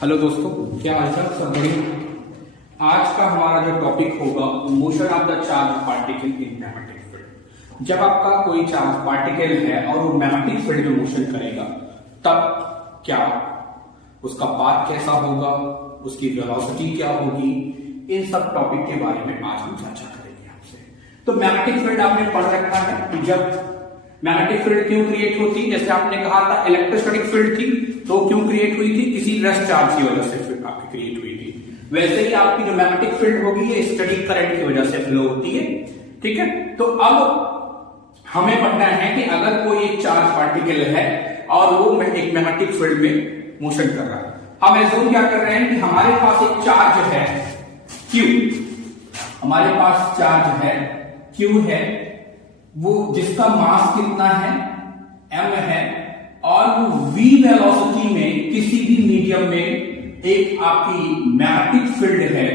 Hello दोस्तों, क्या हालचाल? सब बढ़िया। आज का हमारा जो टॉपिक होगा motion of the charge particle in magnetic field. जब आपका कोई चार्ज पार्टिकल है और वो मैग्नेटिक फील्ड में मोशन करेगा तब क्या उसका पाथ कैसा होगा, उसकी वेलोसिटी क्या होगी, इन सब टॉपिक के बारे में आज हम चर्चा करेंगे आपसे। तो मैग्नेटिक फील्ड आपने पढ़ रखा है कि जब मैग्नेटिक फील्ड क्यों क्रिएट होती, जैसे आपने कहा था इलेक्ट्रोस्टैटिक फील्ड थी तो क्यों क्रिएट हुई थी, किसी रेस्ट चार्ज की वजह से फील्ड आपकी क्रिएट हुई थी। वैसे ही आपकी जो मैग्नेटिक फील्ड होगी ये स्टैटिक करंट की वजह से फ्लो होती है। ठीक है, तो अब हमें पढ़ना है कि अगर कोई एक चार्ज पार्टिकल है और वो एक मैग्नेटिक फील्ड में मोशन कर रहा है, हम एज्यूम क्या कर रहे हैं कि हमारे पास एक चार्ज है Q, हमारे पास चार्ज है Q है, वो जिसका मास कितना है m है, और वो v वेलोसिटी में किसी भी मीडियम में एक आपकी मैग्नेटिक फील्ड है,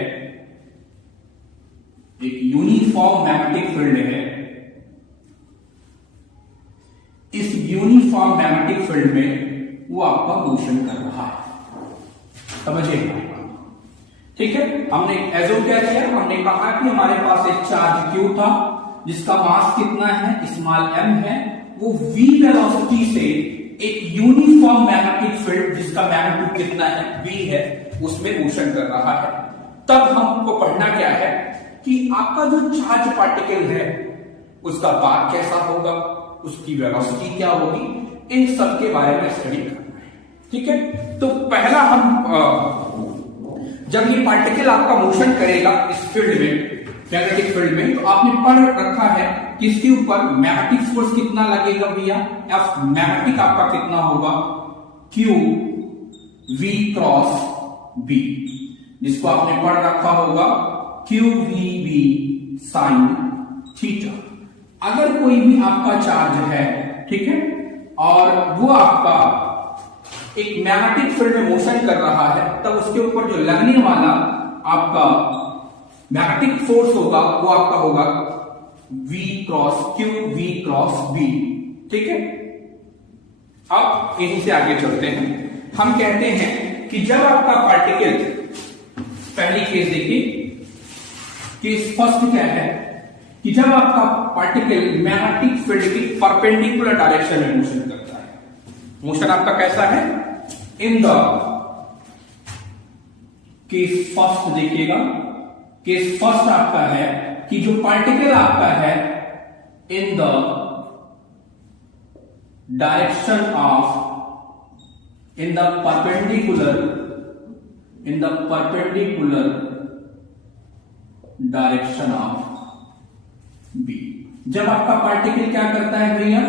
एक यूनिफॉर्म मैग्नेटिक फील्ड है। इस यूनिफॉर्म मैग्नेटिक फील्ड में वो आपका मोशन कर रहा है, समझिए। ठीक है, हमने एज्यूम क्या किया, हमने कहा कि हमारे पास एक चार्ज Q था जिसका मास कितना है, स्मॉल m है, वो v वेलोसिटी से एक यूनिफॉर्म मैग्नेटिक फील्ड जिसका मैग्नीट्यूड कितना है, v है, उसमें मोशन कर रहा है। तब हमको पढ़ना क्या है कि आपका जो चार्ज पार्टिकल है उसका पाथ कैसा होगा, उसकी वेलोसिटी क्या होगी, इन सब के बारे में स्टडी करना है। ठीक है, तो पहला हम जब ये पार्टिकल आपका मोशन करेगा इस फील्ड में, मैग्नेटिक फील्ड में, तो आपने पढ़ रखा है कि इसके ऊपर मैग्नेटिक फोर्स कितना लगेगा भैया, F मैग्नेटिक आपका कितना होगा, Q V क्रॉस B, जिसको आपने पढ़ रखा होगा QVB साइन थीटा। अगर कोई भी आपका चार्ज है, ठीक है, और वो आपका एक मैग्नेटिक फील्ड में मोशन कर रहा है, तब उसके ऊपर जो लगने वाला आपका मैग्नेटिक फोर्स होगा वो आपका होगा V cross Q V cross B। ठीक है, अब यहीं से आगे चलते हैं। हम कहते हैं कि जब आपका पार्टिकल, पहली केस देखिए, केस फर्स्ट क्या है कि जब आपका पार्टिकल मैग्नेटिक फील्ड की परपेंडिकुलर डायरेक्शन में मोशन करता है, मोशन आपका कैसा है, इन द केस फर्स्ट देखिएगा, केस फर्स्ट आपका है कि जो पार्टिकल आपका है in the direction of, in the perpendicular direction of B. जब आपका पार्टिकल क्या करता है भैया,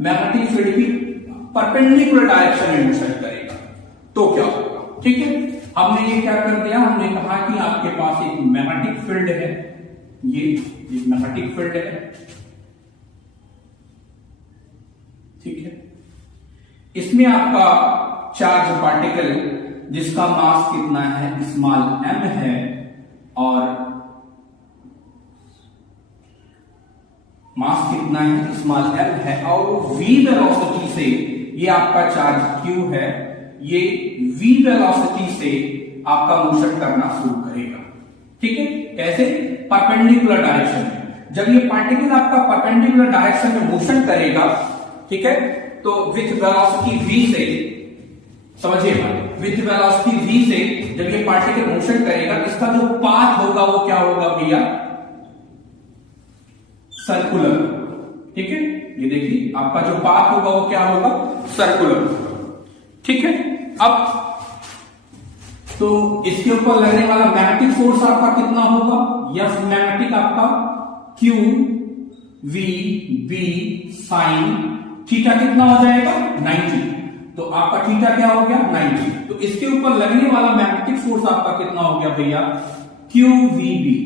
मैग्नेटिक फील्ड की परपेंडिकुलर डायरेक्शन में मोशन करेगा तो क्या होगा। ठीक है, हमने ये क्या कर दिया, हमने कहा कि आपके पास एक मैग्नेटिक फील्ड है, ये एक मैग्नेटिक फील्ड है, ठीक है, इसमें आपका चार्ज पार्टिकल जिसका मास कितना है, स्मॉल m है, और मास कितना है, स्मॉल m है, और v वेलोसिटी से ये आपका चार्ज Q है, ये v वेलोसिटी से आपका मोशन करना शुरू करेगा। ठीक है, कैसे, परपेंडिकुलर डायरेक्शन में। जब ये पार्टिकल आपका परपेंडिकुलर डायरेक्शन में मोशन करेगा, ठीक है, तो विथ वेलोसिटी v से, समझिएगा, विथ वेलोसिटी v से जब ये पार्टिकल मोशन करेगा, इसका जो पाथ होगा वो क्या होगा भैया, सर्कुलर। ठीक है, ये देखिए आपका जो पाथ होगा वो क्या होगा, सर्कुलर। ठीक है, अब तो इसके ऊपर लगने वाला मैग्नेटिक फोर्स आपका कितना होगा, F मैग्नेटिक आपका Q V B sine theta कितना हो जाएगा, 90। तो आपका थीटा क्या हो गया, 90। तो इसके ऊपर लगने वाला मैग्नेटिक फोर्स आपका कितना हो गया भैया, Q V B।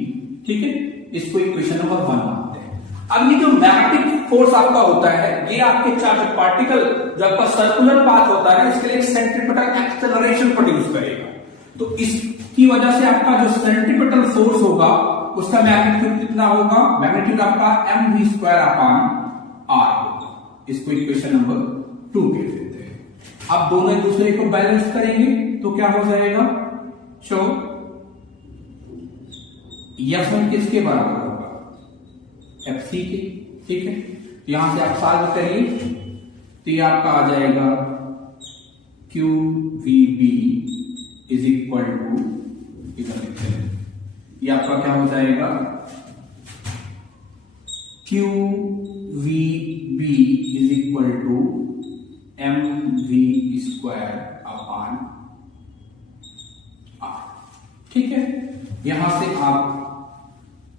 ठीक है, इसको इक्वेशन नंबर 1 मानते हैं। अब ये जो मैग्नेटिक फोर्स आपका होता है, ये आपके चार्ज पार्टिकल जो आपका सर्कुलर पाथ होता है, इसके लिए सेंट्रीपिटल एक्सेलरेशन प्रोड्यूस करेगा। तो इसकी वजह से आपका जो सेंट्रीपिटल फोर्स होगा उसका मैग्नीट्यूड कितना होगा, मैग्नीट्यूड आपका mv² अपॉन r होगा। इसको इक्वेशन नंबर 2 कह देते हैं। अब दोनों एक दूसरे को बैलेंस करेंगे तो क्या हो जाएगा, शो F1 किसके बराबर होगा, FC के। ठीक है, यहां से आप सॉल्व करिए तो ये आपका आ जाएगा QVB इज इक्वल टू, इधर लिखते हैं, ये आपका क्या हो जाएगा, QVB is equal to MV square upon R। ठीक है, यहां से आप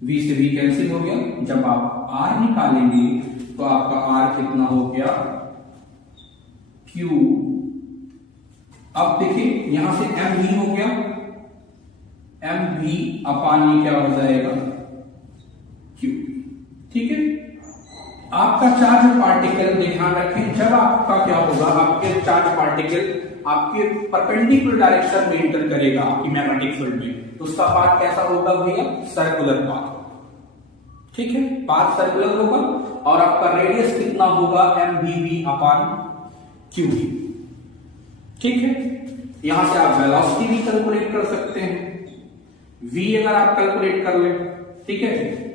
V से V कैंसिल हो गया, जब आप R निकालेंगे तो आपका R कितना हो गया, Q, अब देखिए यहां से MV हो गया, MV अपॉन ये क्या हो जाएगा, Q। ठीक है, आपका चार्ज पार्टिकल, ध्यान रखें, जब आपका क्या होगा, आपके चार्ज पार्टिकल आपके परपेंडिकुलर डायरेक्शन में एंटर करेगा आपकी मैग्नेटिक फील्ड में, तो उसका पाथ कैसा होगा भैया, सर्कुलर पाथ। ठीक है, पाथ सर्कुलर होगा और आपका रेडियस कितना होगा, MVV अपॉन QV। ठीक है, यहां से आप वेलोसिटी भी कैलकुलेट कर सकते हैं, V अगर आप कैलकुलेट कर ले, ठीक है,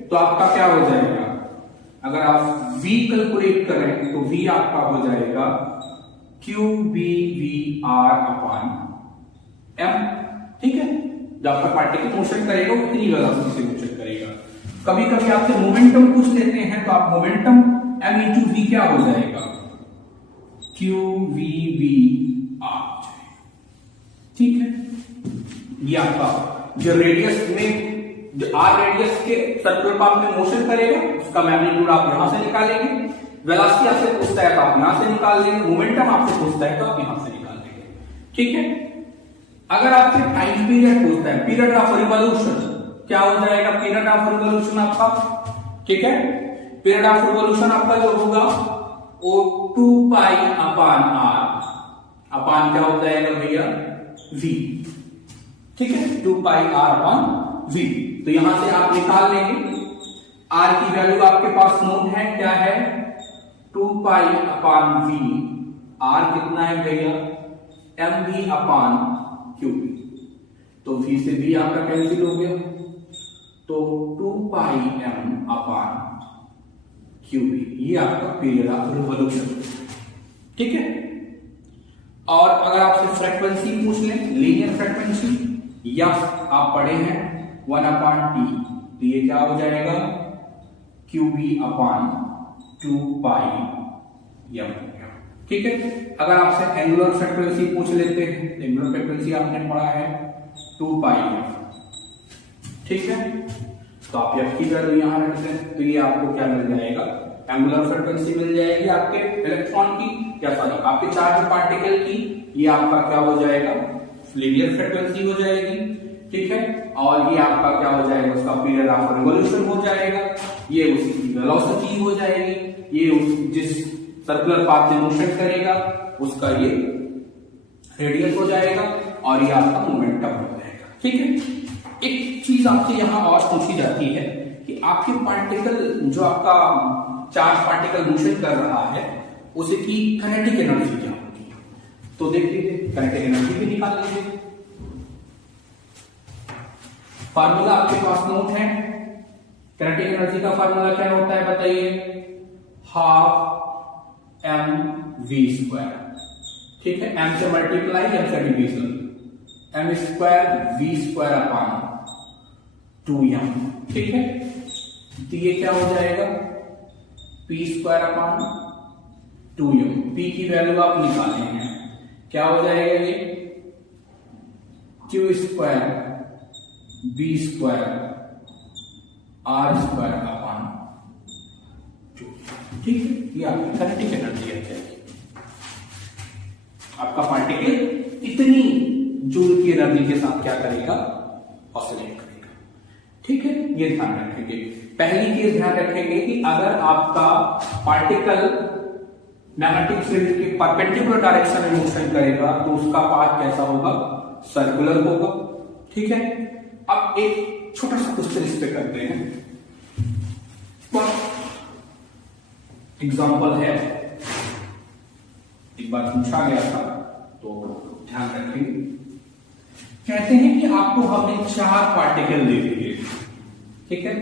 तो आपका क्या हो जाएगा, अगर आप V कैलकुलेट करें तो V आपका हो जाएगा QBVR अपॉन M। ठीक है, जब आपका पार्टिकल मोशन करेगा वो कितनी वेलोसिटी से मोशन करेगा। कभी कभी आपसे मोमेंटम पूछ लेते हैं तो आप मोमेंटम M इंटू V क्या हो जाएगा, QVBR। ठीक है, ये आपका जो रेडियस में, जो R रेडियस के सर्कुलर पाथ में मोशन करेगा उसका मैग्नीट्यूड आप यहां से निकालेंगे, वेलोसिटी आपसे पूछता है तो आप यहां से निकाल लेंगे, मोमेंटम आपसे पूछता है तो आप यहां से निकाल लेंगे। ठीक है, अगर आपसे टाइम पीरियड पूछता है, पीरियड ऑफ रिवॉल्यूशन क्या हो जाएगा, पीरियड ऑफ रिवॉल्यूशन आपका, ठीक है, पीरियड ऑफ रिवॉल्यूशन आपका जो होगा वो 2 पाई अपॉन R अपॉन क्या हो जाएगा भैया, V। ठीक है, 2 पाई R अपॉन V, तो यहां से आप निकाल लेंगे, R की वैल्यू आपके पास नोट है, क्या है, 2 पाई अपॉन V, R कितना है भैया, MV अपॉन QV, तो V से V आपका कैंसिल हो गया, तो 2 पाई M अपॉन QV, ये आपका पीरियड ऑफ रिवॉल्यूशन। ठीक है, और अगर आपसे फ्रीक्वेंसी पूछ लें, लीनियर फ्रीक्वेंसी, या आप पढ़े हैं 1 अपॉन T, तो ये क्या हो जाएगा, QV अपॉन 2 पाई M। ठीक है, अगर आपसे एंगुलर फ्रीक्वेंसी पूछ लेते हैं, एंगुलर फ्रीक्वेंसी आपने पढ़ा है 2 पाई M। ठीक है, तो आप F की वैल्यू यहां रखते हैं तो ये आपको क्या मिल जाएगा, एंगुलर फ्रीक्वेंसी मिल जाएगी आपके इलेक्ट्रॉन की, या सॉरी आपके चार्ज पार्टिकल की, ये आपका क्या हो जाएगा, लीनियर फ्रीक्वेंसी हो जाएगी। ठीक है, और ये आपका क्या हो जाएगा, उसका पीरियड ऑफ रिवॉल्यूशन हो जाएगा, ये उसकी वेलोसिटी हो जाएगी, ये उस जिस सर्कुलर पाथ से मोशन करेगा उसका ये रेडियस हो जाएगा, और ये आपका मोमेंटम हो जाएगा। ठीक है, एक चीज आपसे यहां और पूछी जाती है कि आपके पार्टिकल, जो आपका चार्ज पार्टिकल मोशन कर रहा है, उसे की काइनेटिक एनर्जी क्या होती है, तो देख लीजिए, काइनेटिक एनर्जी भी निकाल लीजिए। फार्मूला आपके पास नोट है, काइनेटिक एनर्जी का फार्मूला क्या होता है बताइए, हाफ mv स्क्वायर। ठीक है, m से मल्टीप्लाई, m से division, m square v square upon 2m। ठीक है, तो ये क्या हो जाएगा, p square upon 2m, p की वैल्यू आप निकाले हैं, क्या हो जाएगा ये, q square b square r square upon 2। ठीक है, ये आपकी काइनेटिक एनर्जी है, आपका पार्टिकल इतनी जूल की एनर्जी के साथ क्या करेगा, ऑसिलेट करेगा। ठीक है, ये ध्यान रखेंगे। पहली चीज ध्यान रखेंगे कि अगर आपका पार्टिकल मैग्नेटिक फील्ड के परपेंडिकुलर डायरेक्शन में मोशन करेगा तो उसका पाथ कैसा होगा, सर्कुलर होगा। ठीक है, अब एक छोटा सा क्वेश्चन इस पे करते हैं, एग्जाम्पल है, एक बार पूछा गया था तो ध्यान रखेंगे। कहते हैं कि आपको हमने 4 पार्टिकल दे दिए, ठीक है।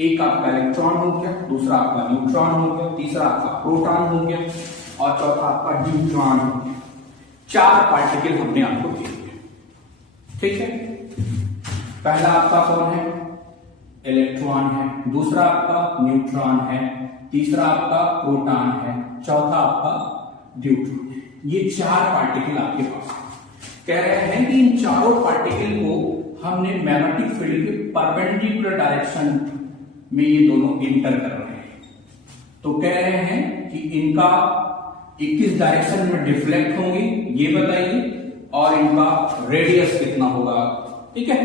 एक आपका इलेक्ट्रॉन हो गया, दूसरा आपका न्यूट्रॉन हो गया, तीसरा आपका प्रोटॉन हो गया और चौथा आपका ड्यूट्रॉन हो गया। 4 पार्टिकल हमने आपको दे दिए, ठीक है। पहला आपका कौन है? इलेक्ट्रॉन है, दूसरा आपका न्यूट्रॉन है, तीसरा आपका प्रोटॉन है, चौथा आपका ड्यूट्रॉन है। ये 4 पार्टिकल आपके पास कह रहे हैं कि इन चारों पार्टिकल को हमने मैग्नेटिक फील्ड के परपेंडिकुलर डायरेक्शन में ये दोनों इंटर कर रहे हैं। तो कह रहे हैं कि इनका किस डायरेक्शन में डिफ्लेक्ट होंगे ये बताइए, और इनका रेडियस कितना होगा, ठीक है।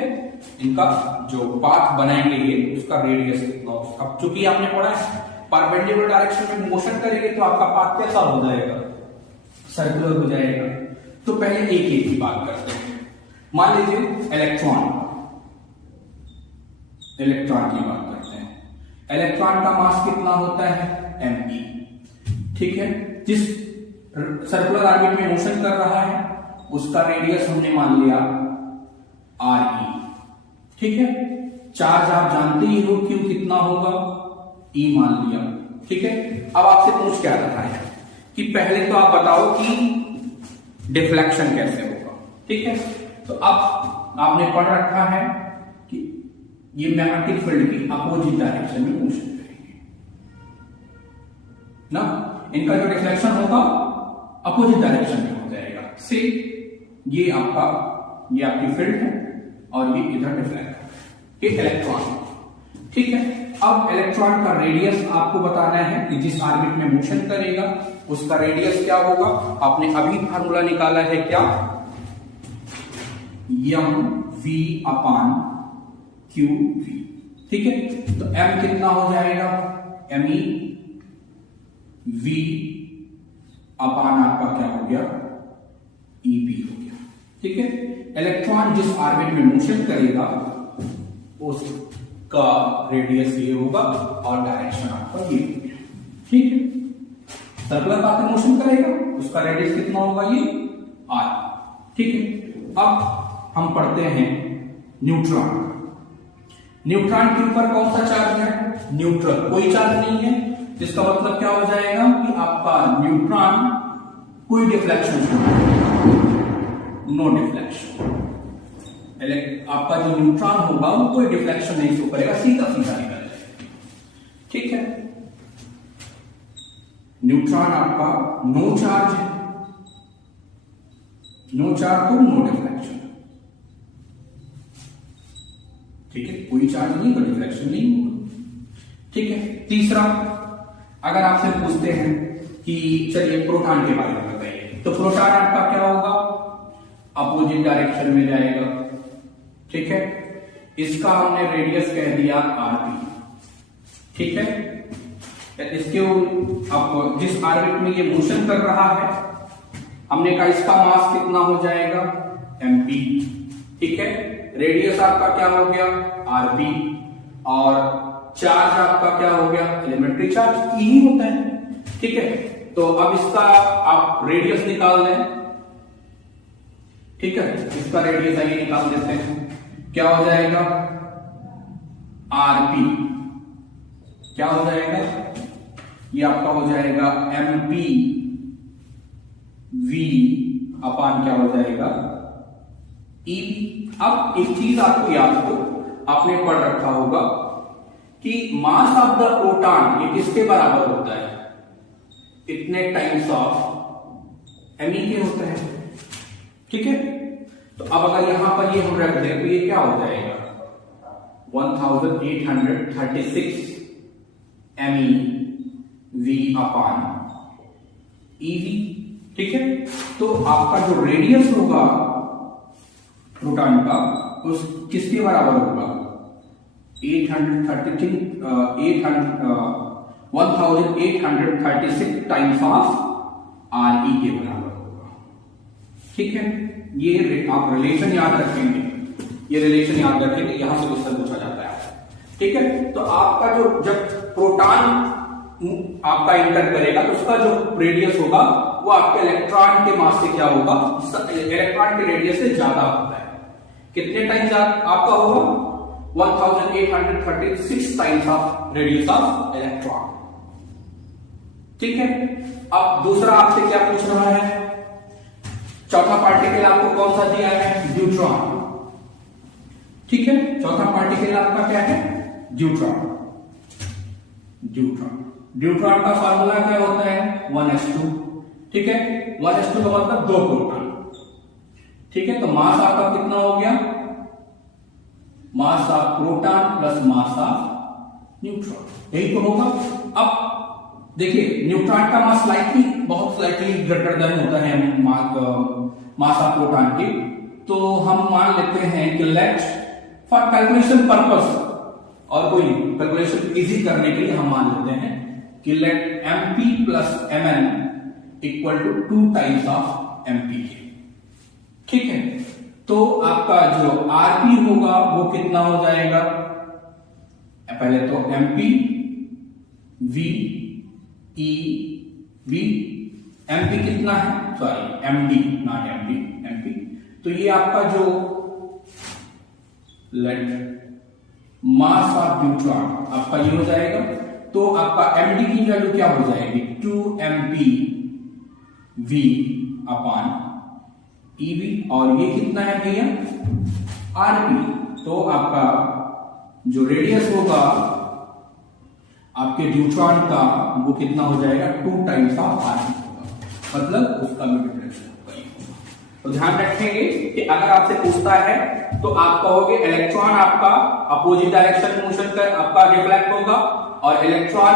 इनका जो पाथ बनाएंगे ये, उसका रेडियस कितना होगा। अब चूंकि आपने पढ़ा है परपेंडिकुलर डायरेक्शन में मोशन करेंगे तो आपका पाथ कैसा हो जाएगा? सर्कुलर हो जाएगा। तो पहले एक एक की बात करते हैं। मान लीजिए इलेक्ट्रॉन की बात करते हैं। इलेक्ट्रॉन का मास कितना होता है? mE, ठीक है। जिस सर्कुलर ऑर्बिट में मोशन कर रहा है उसका रेडियस हमने मान लिया RE, ठीक है। चार्ज आप जानते ही हो क्यों कितना होगा, E मान लिया, ठीक है। अब आपसे पूछ क्या रहा है कि पहले तो आप बताओ कि डिफ्लेक्शन कैसे होगा, ठीक है। तो अब आपने पढ़ रखा है कि ये मैग्नेटिक फील्ड की अपोजिट डायरेक्शन में मोशन करेंगे ना, इनका जो डिफ्लेक्शन होगा अपोजिट डायरेक्शन में हो जाएगा। से ये आपकी फील्ड है और ये इधर डिफ्लेक्ट है, ये इलेक्ट्रॉन, ठीक है। अब इलेक्ट्रॉन का रेडियस आपको बताना है कि जिस ऑर्बिट में मोशन करेगा उसका रेडियस क्या होगा। आपने अभी फार्मूला निकाला है क्या, mv/qv, ठीक है। तो m कितना हो जाएगा, me v अपान आपका क्या हो गया, ep हो गया, ठीक है। इलेक्ट्रॉन जिस ऑर्बिट में मोशन करेगा उसका रेडियस ये होगा और डायरेक्शन आपका ये होगा, ठीक है। सर्कुलर पाथ में मोशन करेगा उसका रेडियस कितना होगा, ये r, ठीक है। अब हम पढ़ते हैं न्यूट्रॉन। न्यूट्रॉन के ऊपर कौन सा चार्ज है, न्यूट्रल, कोई चार्ज नहीं है। जिसका मतलब क्या हो जाएगा कि आपका न्यूट्रॉन कोई डिफ्लेक्शन, नो डिफ्लेक्शन। आपका जो न्यूट्रॉन होगा वो कोई डिफ्लेक्शन नहीं शो करेगा, सीधा सीधा निकल जाएगा, ठीक है। न्यूट्रॉन आपका नो चार्ज है, नो चार्ज तो नो डिफ्लेक्शन, ठीक है। कोई चार्ज नहीं तो डिफ्लेक्शन नहीं होगा, ठीक है। तीसरा, अगर आपसे पूछते हैं कि चलिए प्रोटॉन के बारे में बताइए, तो प्रोटॉन आपका क्या होगा, अपोजिट डायरेक्शन में जाएगा, ठीक है। इसका हमने रेडियस कह दिया RP, ठीक है। इसके अब जिस ऑर्बिट में ये मोशन कर रहा है हमने कहा इसका मास कितना हो जाएगा, mp, ठीक है। रेडियस आपका क्या हो गया, RP, और चार्ज आपका क्या हो गया, एलिमेंट्री चार्ज E ही होता है, ठीक है। तो अब इसका आप रेडियस निकाल लें, ठीक है। इसका रेडियस आइए निकाल देते हैं, क्या हो जाएगा, RP क्या हो जाएगा, ये आपका हो जाएगा mp v अपान क्या हो जाएगा, EP। अब एक चीज आपको याद हो, आपने पढ़ रखा होगा कि मास ऑफ द प्रोटॉन ये किसके बराबर होता है, इतने टाइम्स ऑफ me के होता है, ठीक है। तो अब अगर यहां पर ये हम रख दें तो ये क्या हो जाएगा, 1836 me v अपान ev, ठीक है। तो आपका जो रेडियस होगा प्रोटॉन का उस किसके बराबर होगा, 1836 टाइम्स ऑफ RE के बराबर होगा, ठीक है। ये आप रिलेशन याद रखेंगे, ये रिलेशन याद रखेंगे, यहां से क्वेश्चन पूछा जाता है, ठीक है। तो आपका जो जब प्रोटॉन आपका इंटर करेगा तो उसका जो रेडियस होगा वो आपके इलेक्ट्रॉन के मास से क्या होगा, इलेक्ट्रॉन के रेडियस से ज्यादा होता है, कितने टाइम्स आपका होगा 1836 times of radius of electron. ठीक है, अब दूसरा आपसे क्या पूछ रहा है, चौथा पार्टिकल आपको कौन सा दिया है, न्यूट्रॉन। ठीक है, चौथा पार्टिकल आपका क्या है, न्यूट्रॉन। न्यूट्रॉन का फार्मूला क्या होता है 1s2। ठीक है, 1s2 का मतलब 2 प्रोटॉन। ठीक है, तो मास आपका कितना हो गया, mass of proton plus mass of neutron, यही तो होगा। अब देखिए न्यूट्रॉन का मास बहुत स्लाइटली ग्रेटर देन होता है मास ऑफ प्रोटॉन के, तो हम मान लेते हैं कि लेट फॉर कैलकुलेशन पर्पस और कोई कैलकुलेशन इजी करने के लिए हम मान लेते हैं कि let mp plus mn equal to 2 times of mpk। ठीक है, तो आपका जो rp होगा वो कितना हो जाएगा, पहले तो mp v e v, mp कितना है, sorry md not mp, mp, तो ये आपका जो लेट मास ऑफ न्यूट्रॉन आपका ये हो जाएगा, तो आपका md की वैल्यू क्या हो जाएगी 2mp v अपॉन ev, और ये कितना है भैया rp, तो आपका जो रेडियस होगा आपके न्यूट्रॉन का वो कितना हो जाएगा 2 टाइम्स ऑफ rp होगा, मतलब उसका भी डिफरेंस होगा। तो ध्यान रखेंगे कि अगर आपसे पूछता है तो आप कहोगे इलेक्ट्रॉन आपका अपोजिट डायरेक्शन मोशन कर आपका रिफ्लेक्ट होगा और इलेक्ट्रॉन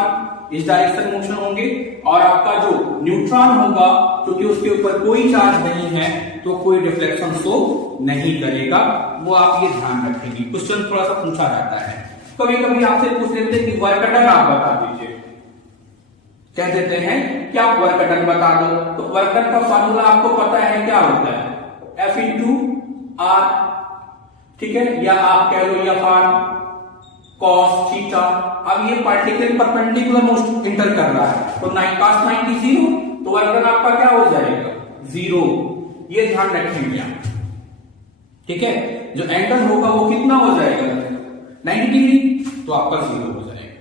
इस डायरेक्शन मोशन होंगे, और आपका जो न्यूट्रॉन होगा क्योंकि उसके ऊपर कोई चार्ज नहीं है तो कोई रिफ्लेक्शन शो नहीं करेगा, वो आप ये ध्यान रखेंगे। क्वेश्चन थोड़ा सा पूछा जाता है, कभी कभी आपसे पूछ लेते हैं कि वर्क डन आप बता दीजिए, कह देते हैं कि आप वर्क डन बता दो, तो वर्क डन का फार्मूला आपको पता है क्या होता है F इंटू R। ठीक है, या आप कह लो F R cos थीटा। अब ये पार्टिकल परपेंडिकुलर मोशन इंटर कर रहा है, तो cos 90 0, तो वर्क डन आपका क्या हो जाएगा 0, ये ध्यान रखेंगे आप। ठीक है, जो एंगल होगा वो कितना हो जाएगा 90 डिग्री, तो आपका 0 हो जाएगा,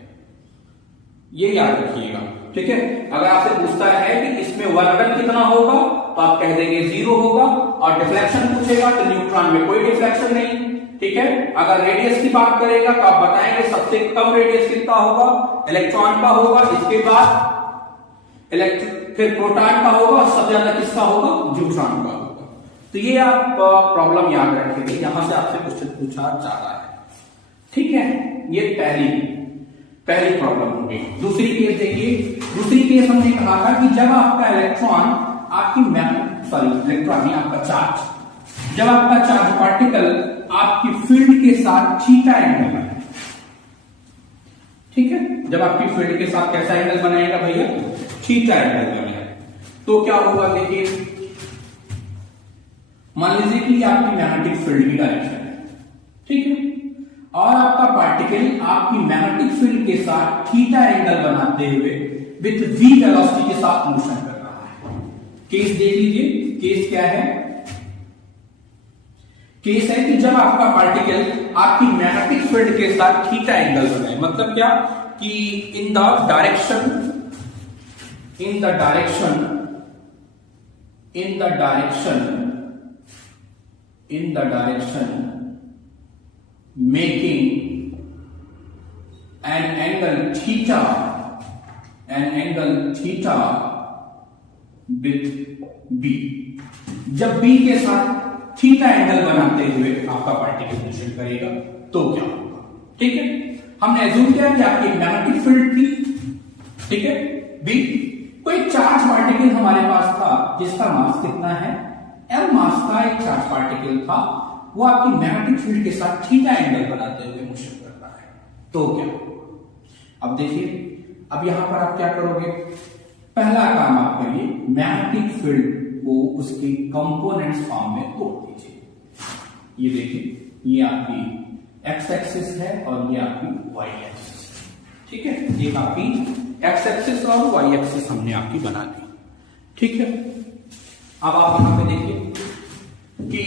ये याद रखिएगा। ठीक है, अगर आपसे पूछता है कि इसमें वर्क डन कितना होगा तो आप कह देंगे 0 होगा, और डिफ्लेक्शन पूछेगा तो न्यूट्रॉन में कोई डिफ्लेक्शन नहीं। ठीक है, अगर रेडियस की बात करेगा तो आप बताएंगे सबसे कम रेडियस कितना होगा, इलेक्ट्रॉन का होगा, इसके बाद फिर प्रोटॉन का होगा, सबसे ज्यादा किसका होगा न्यूट्रॉन का होगा। तो ये आप प्रॉब्लम याद रखेंगे, यहां से आपसे क्वेश्चन पूछा जा रहा है। ठीक है, ये पहली प्रॉब्लम होगी। दूसरी केस देखिए, दूसरी केस हमने कहा था कि जब आपका इलेक्ट्रॉन आपकी इलेक्ट्रॉन नहीं आपका चार्ज, जब आपका चार्ज पार्टिकल आपकी फील्ड के साथ थीटा एंगल बनाए। ठीक है, जब आपकी फील्ड के साथ कैसा एंगल बनाएगा भैया थीटा एंगल बनाएगा, तो क्या होगा देखिए, मान लीजिए कि आपकी मैग्नेटिक फील्ड की डायरेक्शन है। ठीक है, और आपका पार्टिकल आपकी मैग्नेटिक फील्ड के साथ थीटा एंगल बनाते हुए विथ v वेलोसिटी के साथ मोशन कर रहा है। केस देख लीजिए, केस क्या है, केस है कि जब आपका पार्टिकल आपकी मैग्नेटिक फील्ड के साथ थीटा एंगल बनाए, मतलब क्या कि इन the direction making an angle theta with B, जब B के साथ थीटा एंगल बनाते हुए आपका पार्टिकल मोशन करेगा तो क्या होगा। ठीक है, हमने एज्यूम किया कि आपकी मैग्नेटिक फील्ड थी। ठीक है, B, कोई चार्ज पार्टिकल हमारे पास था जिसका मास कितना है m मास का एक चार्ज पार्टिकल था, वो आपकी मैग्नेटिक फील्ड के साथ थीटा एंगल बनाते हुए मोशन कर रहा है, तो क्या होगा। अब देखिए, अब यहां पर आप क्या करोगे, पहला काम आप करिए, मैग्नेटिक फील्ड को उसके कंपोनेंट्स फॉर्म में तोड़ दीजिए। ये देखिए, ये आपकी एक्स एक्सिस है और ये आपकी वाई एक्सिस। ठीक है, ये आपकी एक्स एक्सिस और वाई एक्सिस हमने आपकी बना दी। ठीक है, अब आप यहां पे देखिए कि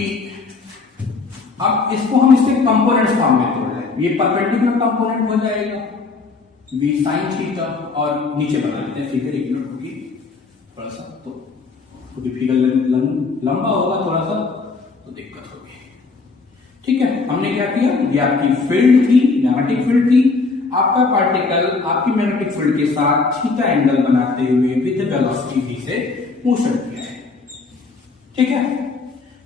अब इसको हम इसके कंपोनेंट्स फॉर्म में तोड़ रहे हैं, ये परपेंडिकुलर कंपोनेंट हो जाएगा v sin थीटा, और नीचे बना लेते हैं फिगर, एक मिनट होगी थोड़ा सा, तो क्योंकि फिगर लंबा होगा थोड़ा सा तो दिक्कत होगी। ठीक है, हमने क्या किया, ये आपकी फील्ड थी, मैग्नेटिक फील्ड थी, आपका पार्टिकल आपकी मैग्नेटिक फील्ड के साथ थीटा एंगल बनाते हुए विद वेलोसिटी v से मोशन किया है। ठीक है,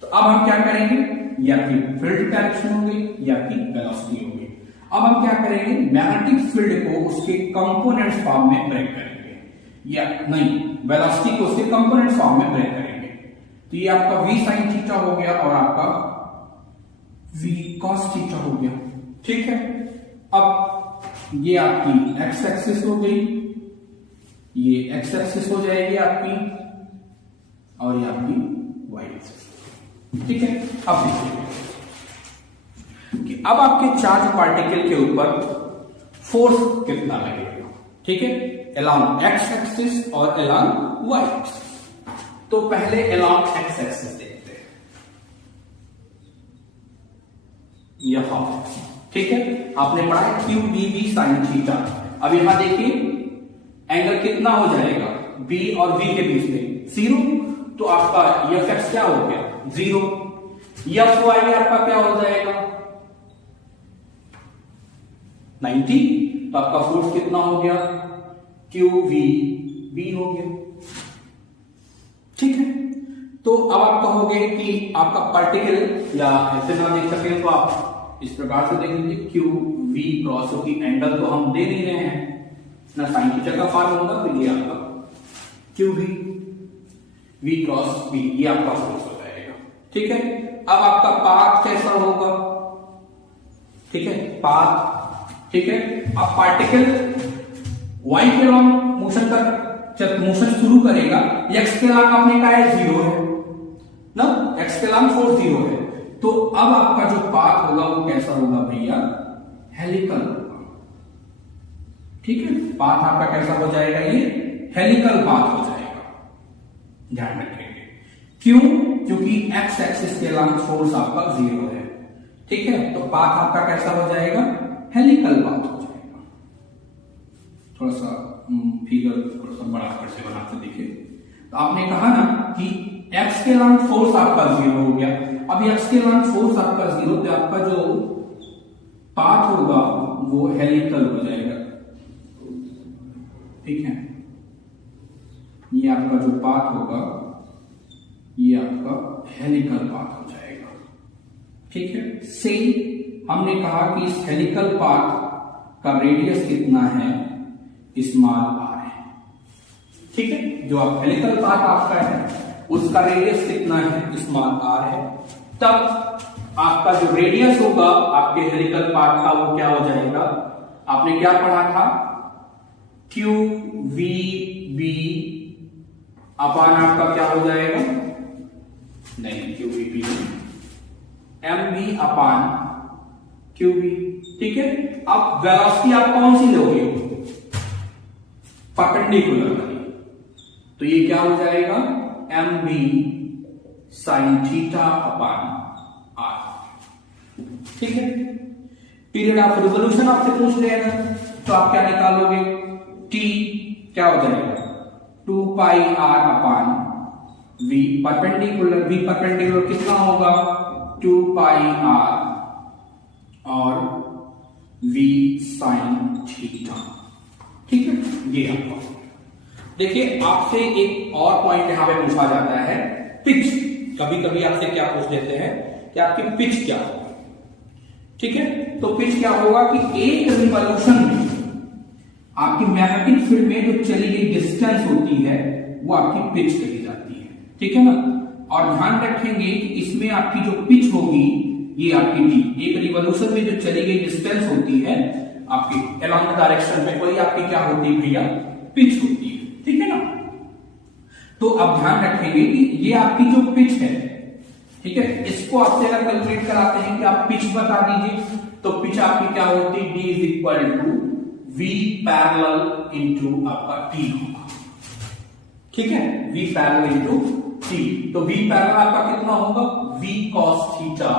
तो अब हम क्या करेंगे, ये आपकी फील्ड डायरेक्शन हो गई, ये आपकी वेलोसिटी हो गई। अब हम क्या करेंगे, मैग्नेटिक फील्ड को उसके कंपोनेंट्स फॉर्म में ब्रेक करेंगे, या नहीं, वेलोसिटी को उसके कंपोनेंट्स फॉर्म में ब्रेक करेंगे। तो ये आपका v sin थीटा हो गया और आपका v cos थीटा हो गया। ठीक है, अब ये आपकी x एक्सिस हो गई, ये x एक्सिस हो जाएगी आपकी, और ये आपकी y एक्सिस। ठीक है, अब देखिए कि अब आपके चार्ज पार्टिकल के ऊपर फोर्स कितना लगेगा। ठीक है, अलोंग x एक्सिस और अलोंग y एक्सिस। तो पहले अलोंग x एक्सिस देखते हैं, यहां। ठीक है, आपने पढ़ा है q b v sin theta. अब यहां देखिए एंगल कितना हो जाएगा b और v के बीच में, 0, तो आपका f(x) क्या हो गया, 0। fy आपका क्या हो जाएगा, 90, तो आपका फोर्स कितना हो गया, QVB हो गया। ठीक है, तो अब आप कहोगे कि आपका पार्टिकल, या ऐसे ना देख सकें तो आप इस प्रकार से देख लीजिए, QV क्रॉस, क्योंकि एंगल तो हम दे नहीं रहे हैं ना, साइन थीटा का फॉर्म होगा, तो ये आपका QV V क्रॉस B, ये आपका फोर्स हो जाएगा। ठीक है, अब आपका पाथ कैसा होगा, ठीक है, पाथ। ठीक है, अब पार्टिकल y के लॉन्ग मोशन कर, जब मोशन शुरू करेगा, x के लॉन्ग आपने कहा है 0 है ना, x के लॉन्ग 4 0 है, तो अब आपका जो पाथ होगा वो कैसा होगा भैया, हेलिकल होगा। ठीक है, पाथ आपका कैसा हो जाएगा, ये हेलिकल पाथ हो जाएगा, ध्यान रखेंगे। क्यों, क्योंकि x एक्सिस के लॉन्ग फोर्स आपका 0 है। ठीक है, तो पाथ आपका कैसा हो जाएगा, हेलिकल पाथ हो जाएगा। थोड़ा सा फिगर थोड़ा सा बड़ा कर से बनाते देखिए, तो आपने कहा ना कि x के लॉन्ग फोर्स आपका 0 हो गया। अब x के लॉन्ग फोर्स आपका 0, तो आपका जो पाथ होगा वो हेलिकल हो जाएगा। ठीक है, ये आपका जो पाथ होगा ये आपका हेलिकल पाथ हो जाएगा। ठीक है, सेम हमने कहा कि इस हेलिकल पाथ का रेडियस कितना है, स्मॉल r है। ठीक है, जो आप हेलिकल पाथ आपका है उसका रेडियस कितना है, स्मॉल r है। तब आपका जो रेडियस होगा आपके हेलिकल पाथ का वो क्या हो जाएगा, आपने क्या पढ़ा था, QVB अपान आपका क्या हो जाएगा, नहीं QVB, MB अपान QB। ठीक है, अब वेलोसिटी आप कौन सी लोगे, परपेंडिकुलर वाली, तो ये क्या हो जाएगा, MB sin theta upon R। ठीक है, पीरियड ऑफ रिवोल्यूशन आपसे पूछ लेगा, तो आप क्या निकालोगे, T क्या हो जाएगा, 2 पाई R अपान V परपेंडिकुलर, V परपेंडिकुलर कितना होगा, 2 पाई R और V sin थीटा। ठीक है, ये आपका। देखिए आपसे एक और पॉइंट यहां पे पूछा जाता है, पिच। कभी कभी आपसे क्या पूछ लेते हैं कि आपकी पिच क्या होगी। ठीक है, तो पिच क्या होगा कि एक रिवॉल्यूशन में आपकी मैग्नेटिक फील्ड में जो चली गई डिस्टेंस होती है वो आपकी पिच कही जाती है। ठीक है ना, और ध्यान रखेंगे कि इसमें आपकी जो पिच होगी ये आपकी टी, एक रिवॉल्यूशन में जो चली गई डिस्टेंस होती है आपकी अलोंग द डायरेक्शन में, वही आपकी क्या होती है भैया, पिच होती है। ठीक है ना, तो अब ध्यान रखेंगे कि ये आपकी जो पिच है, ठीक है, इसको आपसे अगर कैलकुलेट कराते हैं कि आप पिच बता दीजिए, तो पिच आपकी क्या होती है, D is equal to V parallel into आपका T होगा। ठीक है, V पैरेलल इंटू T, तो V पैरेलल आपका कितना होगा, V cos थीटा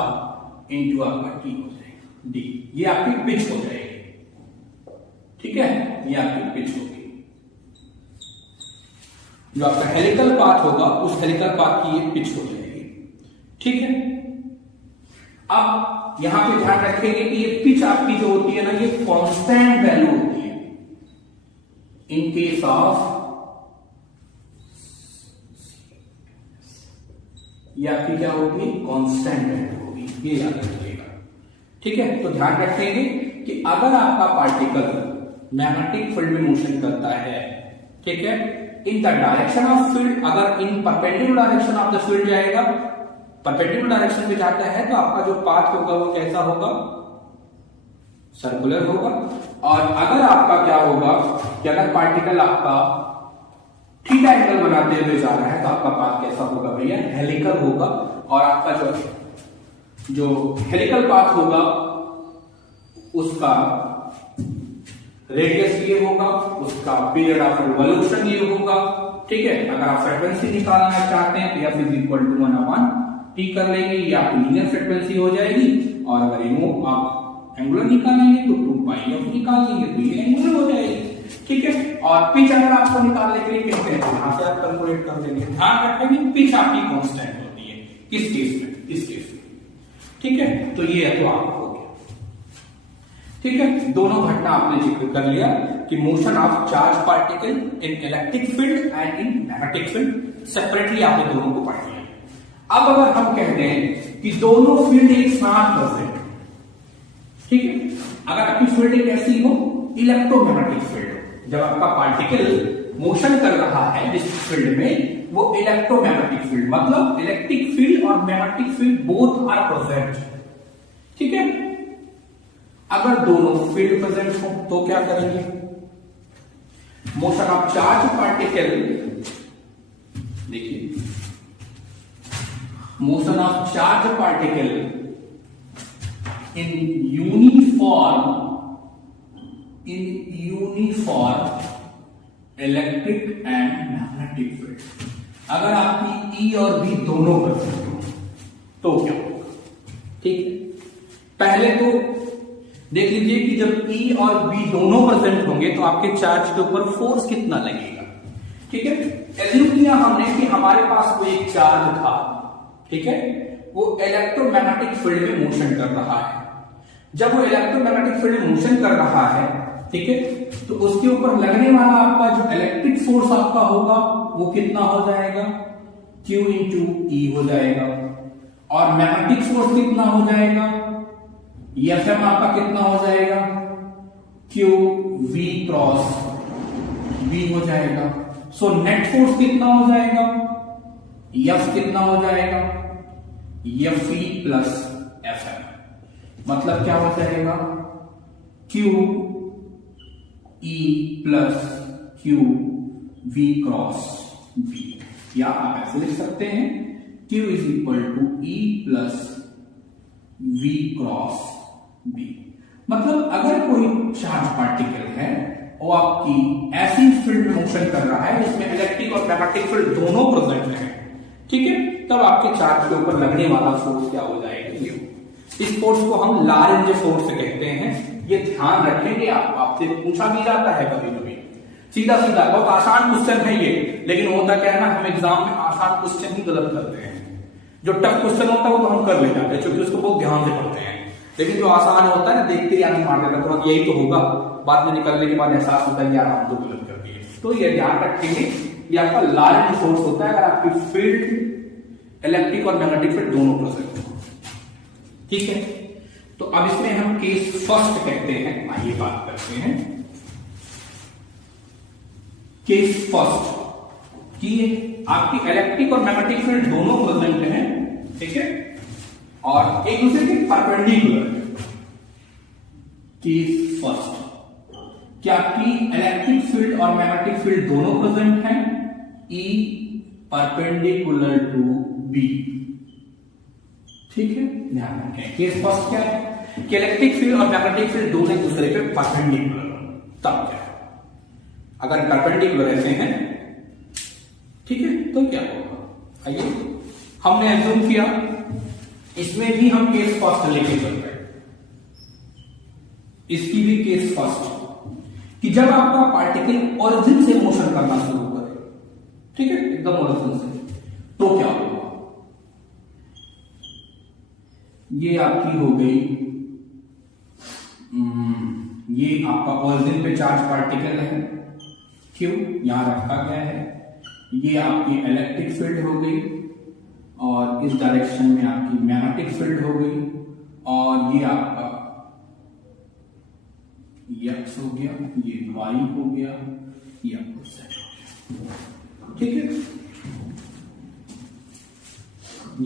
इंटू आपका टी हो जाएगा डी, ये आपकी पिच हो जाएगी। ठीक है, ये आपकी पिच होगी। जो आपका हेलिकल पाथ होगा उस हेलिकल पाथ की ये पिच हो जाएगी। ठीक है, अब यहां पे ध्यान रखेंगे कि ये पिच आपकी जो होती है ना, ये कांस्टेंट वैल्यू होती है। इन केस ऑफ ये आपकी क्या होगी, कांस्टेंट वैल्यू होगी, ये याद रखिएगा। ठीक है, तो ध्यान रखेंगे कि अगर आपका पार्टिकल मैग्नेटिक फील्ड में मोशन करता है, ठीक है, in the direction of field, अगर in perpendicular direction of the field जाएगा, परपेंडिकुलर डायरेक्शन में जाता है, तो आपका जो पाथ होगा वो कैसा होगा, सर्कुलर होगा। और अगर आपका क्या होगा कि अगर पार्टिकल आपका थीटा एंगल बनाते हुए जा रहा है, तो आपका पाथ कैसा होगा भैया, हेलिकल होगा। और आपका जो हेलिकल पाथ होगा उसका रेडियस ये होगा, उसका पीरियड ऑफ रिवॉल्यूशन ये होगा। ठीक है, अगर आप फ्रीक्वेंसी निकालना चाहते हैं तो f is equal to 1/t कर लेंगे, ये आपकी लीनियर फ्रीक्वेंसी हो जाएगी। और अगर इन्हों आप एंगुलर निकालेंगे तो 2πf निकाल लेंगे तो ये एंगुलर हो जाएगी। ठीक है, और पिच अगर आपको निकालने के लिए कहते हैं तो यहां से आप कैलकुलेट कर लेंगे। ध्यान रखेंगे पिच आपकी कांस्टेंट होती है किस केस में, इस केस में। ठीक है, तो ये तो आपको हो गया। ठीक है, दोनों घटना आपने जिक्र कर लिया कि motion of charge particle in electric field and in magnetic field, separately आपने दोनों को पढ़ लिया। अब अगर हम कहते हैं कि दोनों फील्ड एक साथ प्रेजेंट, ठीक है, अगर आपकी फील्ड एक ऐसी हो इलेक्ट्रोमैग्नेटिक फील्ड, जब आपका पार्टिकल मोशन कर रहा है जिस फील्ड में, वो इलेक्ट्रोमैग्नेटिक फील्ड, मतलब इलेक्ट्रिक फील्ड और magnetic field both are present. ठीक है, अगर दोनों फील्ड प्रेजेंट हो तो क्या करेंगे, मोशन ऑफ चार्ज पार्टिकल, देखिए motion of charge particle in uniform electric and magnetic field, अगर आपकी ई और बी दोनों प्रेजेंट हो तो क्या होगा। ठीक है, पहले तो देख लीजिए कि जब ई और बी दोनों प्रेजेंट होंगे तो आपके चार्ज के ऊपर फोर्स कितना लगेगा। ठीक है, एज्यूम किया हमने कि हमारे पास कोई एक चार्ज था, ठीक है, वो इलेक्ट्रोमैग्नेटिक फील्ड में मोशन कर रहा है। जब वो इलेक्ट्रोमैग्नेटिक फील्ड में मोशन कर रहा है, ठीक है, तो उसके ऊपर लगने वाला आपका जो इलेक्ट्रिक फोर्स आपका होगा वो कितना हो जाएगा, Q इंटू ई हो जाएगा। और मैग्नेटिक फोर्स कितना हो जाएगा, Fm आपका कितना हो जाएगा, Q V क्रॉस B हो जाएगा। सो नेट फोर्स कितना हो जाएगा, F कितना हो जाएगा, Fe प्लस Fm, मतलब क्या हो जाएगा, Q E plus Q V cross B, या आप ऐसे लिख सकते हैं Q is equal to E plus V cross B। मतलब अगर कोई चार्ज पार्टिकल है वो आपकी ऐसी फील्ड में मोशन कर रहा है जिसमें इलेक्ट्रिक और मैग्नेटिक फील्ड दोनों प्रेजेंट है, ठीक है, तब आपके चार्ज के ऊपर लगने वाला फोर्स क्या हो जाएगा, ये। इस फोर्स को हम लारेंज फोर्स कहते हैं। ये ध्यान रखेंगे, आपसे पूछा भी जाता है कभी कभी, सीधा सीधा, बहुत आसान क्वेश्चन है ये, लेकिन होता क्या है ना, हम एग्जाम में आसान क्वेश्चन ही गलत करते हैं। जो टफ क्वेश्चन होता है वो तो हम कर ले जाते हैं क्योंकि उसको बहुत ध्यान से पढ़ते हैं, लेकिन जो आसान होता है ना, देखते ही आगे मार देता है, तो यही तो होगा, बाद में निकलने के बाद एहसास होता है कि यार हम तो गलत कर दिए। तो ये ध्यान रखेंगे, ये आपका लारेंज फोर्स होता है अगर आपकी फील्ड इलेक्ट्रिक और मैग्नेटिक फील्ड दोनों प्रेजेंट हो। ठीक है, तो अब इसमें हम केस फर्स्ट कहते हैं, आइए बात करते हैं केस फर्स्ट कि आपकी इलेक्ट्रिक और मैग्नेटिक फील्ड दोनों प्रेजेंट हैं, ठीक है, और एक दूसरे के परपेंडिकुलर है। केस फर्स्ट कि आपकी इलेक्ट्रिक फील्ड और मैग्नेटिक फील्ड दोनों प्रेजेंट हैं, E परपेंडिकुलर टू B। ठीक है, ध्यान रखें, केस फर्स्ट क्या है कि इलेक्ट्रिक फील्ड और मैग्नेटिक फील्ड दोनों एक दूसरे पे परपेंडिकुलर हो, तब क्या है, अगर परपेंडिकुलर ऐसे हैं, ठीक है, तो क्या होगा। आइए, हमने एज्यूम किया इसमें भी हम केस फर्स्ट लेके चल रहे हैं, इसकी भी केस फर्स्ट कि जब आपका पार्टिकल ओरिजिन से मोशन करना शुरू करे, ठीक है, एकदम ओरिजिन से, तो क्या होगा? ये आपकी हो गई, ये आपका ओरिजिन पे चार्ज पार्टिकल है, क्यों यहां रखा गया है। ये आपकी इलेक्ट्रिक फील्ड हो गई और इस डायरेक्शन में आपकी मैग्नेटिक फील्ड हो गई, और ये आपका एक्स हो गया, ये वाई हो गया, ये आपको सेट हो गया, ठीक है।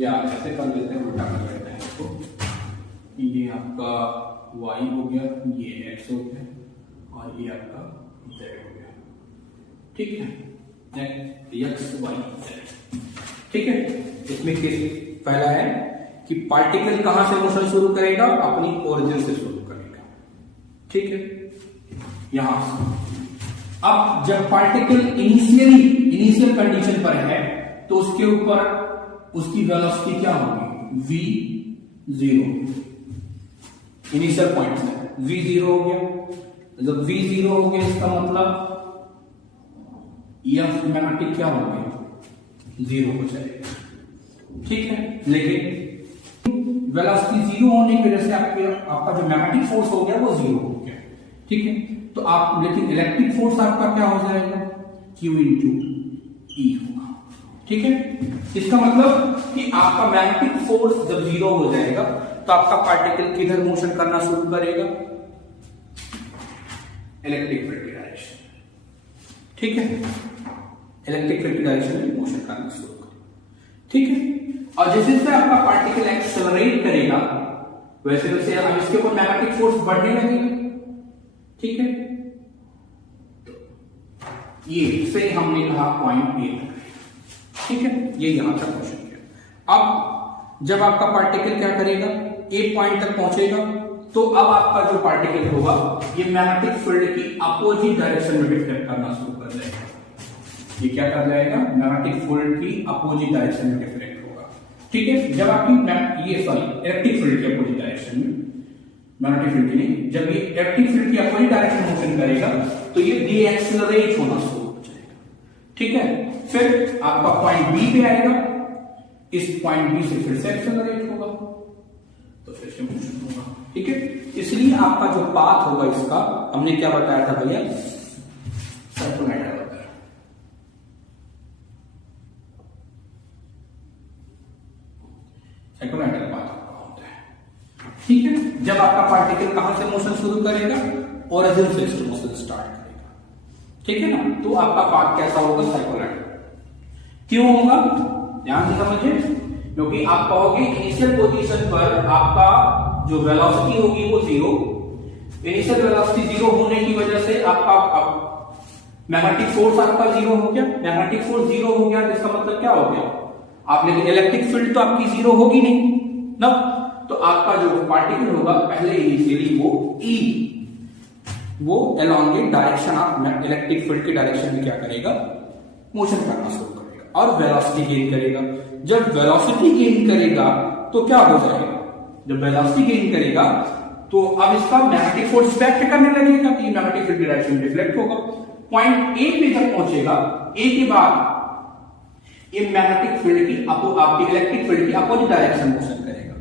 या ऐसे कर लेते हैं, उल्टा कर लेते हैं इसको, ये आपका y हो गया, ये x हो गया, और ये आपका z हो गया, ठीक है, x y z, ठीक है। इसमें केस पहला है कि पार्टिकल कहां से मोशन शुरू करेगा? अपनी ओरिजिन से शुरू करेगा, ठीक है, यहां से। अब जब पार्टिकल इनिशियल कंडीशन पर है तो उसके ऊपर उसकी वेलोसिटी क्या होगी? v0, इनिशियल पॉइंट है, v0 हो गया। जब v0 हो गया इसका मतलब F मैग्नेटिक क्या हो गया? 0 हो जाएगा, ठीक है। लेकिन वेलोसिटी 0 होने की वजह से आपका जो मैग्नेटिक फोर्स हो गया वो 0 हो गया, ठीक है। तो आप, लेकिन इलेक्ट्रिक फोर्स आपका क्या हो जाएगा? Q इंटू E होगा, ठीक है। इसका मतलब कि आपका मैग्नेटिक फोर्स जब 0 हो जाएगा तो आपका पार्टिकल किधर मोशन करना शुरू करेगा? इलेक्ट्रिक फील्ड की डायरेक्शन, ठीक है, इलेक्ट्रिक फील्ड की डायरेक्शन में मोशन करना शुरू करेगा, ठीक है। और जैसे जैसे आपका पार्टिकल एक्सेलरेट करेगा वैसे वैसे अब इसके ऊपर मैग्नेटिक फोर्स बढ़ने लगेगा, ठीक है। तो ये से हमने कहा पॉइंट ए, ठीक है, ये यहां तक मोशन किया। अब जब आपका पार्टिकल क्या करेगा? ए पॉइंट तक पहुंचेगा, तो अब आपका जो पार्टिकल होगा ये मैग्नेटिक फील्ड की अपोजिट डायरेक्शन में डिफ्लेक्ट करना शुरू कर देगा। ये क्या कर जाएगा? मैग्नेटिक फील्ड की अपोजिट डायरेक्शन में डिफ्लेक्ट होगा, ठीक है। जब आपकी ये इलेक्ट्रिक फील्ड की अपोजिट डायरेक्शन में, मैग्नेटिक फील्ड की नहीं, जब ये इलेक्ट्रिक फील्ड की अपोजिट डायरेक्शन में मोशन करेगा तो ये डीएक्सेलरेट होना शुरू हो जाएगा, ठीक है। फिर आपका पॉइंट बी पे आएगा, इस पॉइंट बी से फिर से एक्सेलरेट होगा, तो फिर से मोशन होगा, ठीक है। इसलिए आपका जो पाथ होगा इसका हमने क्या बताया था भैया? साइक्लोइडल बताया, साइक्लोइडल पाथ आपका होता है, ठीक है। जब आपका पार्टिकल कहां से मोशन शुरू करेगा? ओरिजिन से मोशन स्टार्ट करेगा, ठीक है ना। तो आपका पाथ कैसा होगा? साइक्लोइडल। क्यों होगा? ध्यान से समझिए, क्योंकि आप कहोगे इनिशियल पोजीशन पर आपका जो वेलोसिटी होगी वो 0, इनिशियल वेलोसिटी 0 होने की वजह से आपका मैग्नेटिक फोर्स आपका 0 हो गया। मैग्नेटिक फोर्स 0 हो गया, इसका मतलब क्या हो गया? आप, लेकिन इलेक्ट्रिक फील्ड तो आपकी 0 होगी नहीं ना, तो आपका जो पार्टिकल होगा पहले इनिशियली वो elongate direction of electric field की डायरेक्शन में क्या करेगा? मोशन करना शुरू करेगा और वेलोसिटी गेन करेगा। जब वेलोसिटी गेन करेगा तो क्या हो जाएगा? जब वेलोसिटी गेन करेगा तो अब इसका मैग्नेटिक फोर्स इफेक्ट करने लगेगा, तो ये मैग्नेटिक फील्ड की डायरेक्शन में डिफ्लेक्ट होगा। पॉइंट ए पे जब पहुंचेगा, ए के बाद ये मैग्नेटिक फील्ड की आपकी इलेक्ट्रिक फील्ड की अपोजिट डायरेक्शन मोशन करेगा,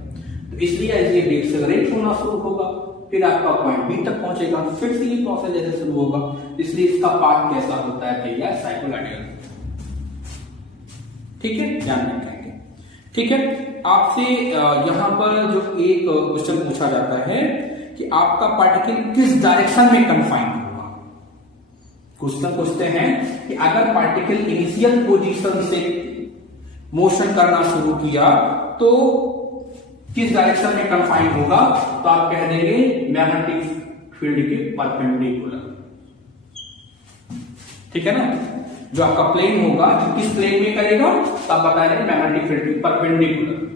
तो इसलिए ये एक्सेलरेट होना शुरू होगा, फिर आपका पॉइंट बी तक पहुंचेगा, फिर से ये प्रोसेस जैसे शुरू होगा। इसलिए इसका पाथ कैसा होता है भैया? साइक्लोइडल, ठीक है, ध्यान रखेंगे, ठीक है। आपसे यहां पर जो एक क्वेश्चन पूछा जाता है कि आपका पार्टिकल किस डायरेक्शन में कन्फाइंड होगा। क्वेश्चन पूछते हैं कि अगर पार्टिकल इनिशियल पोजीशन से मोशन करना शुरू किया तो किस डायरेक्शन में कन्फाइंड होगा, तो आप कह देंगे मैग्नेटिक फील्ड के परपेंडिकुलर, ठीक है ना। जो आपका प्लेन होगा किस प्लेन में करेगा, तो आप बता रहे हैं मैग्नेटिक फील्ड के परपेंडिकुलर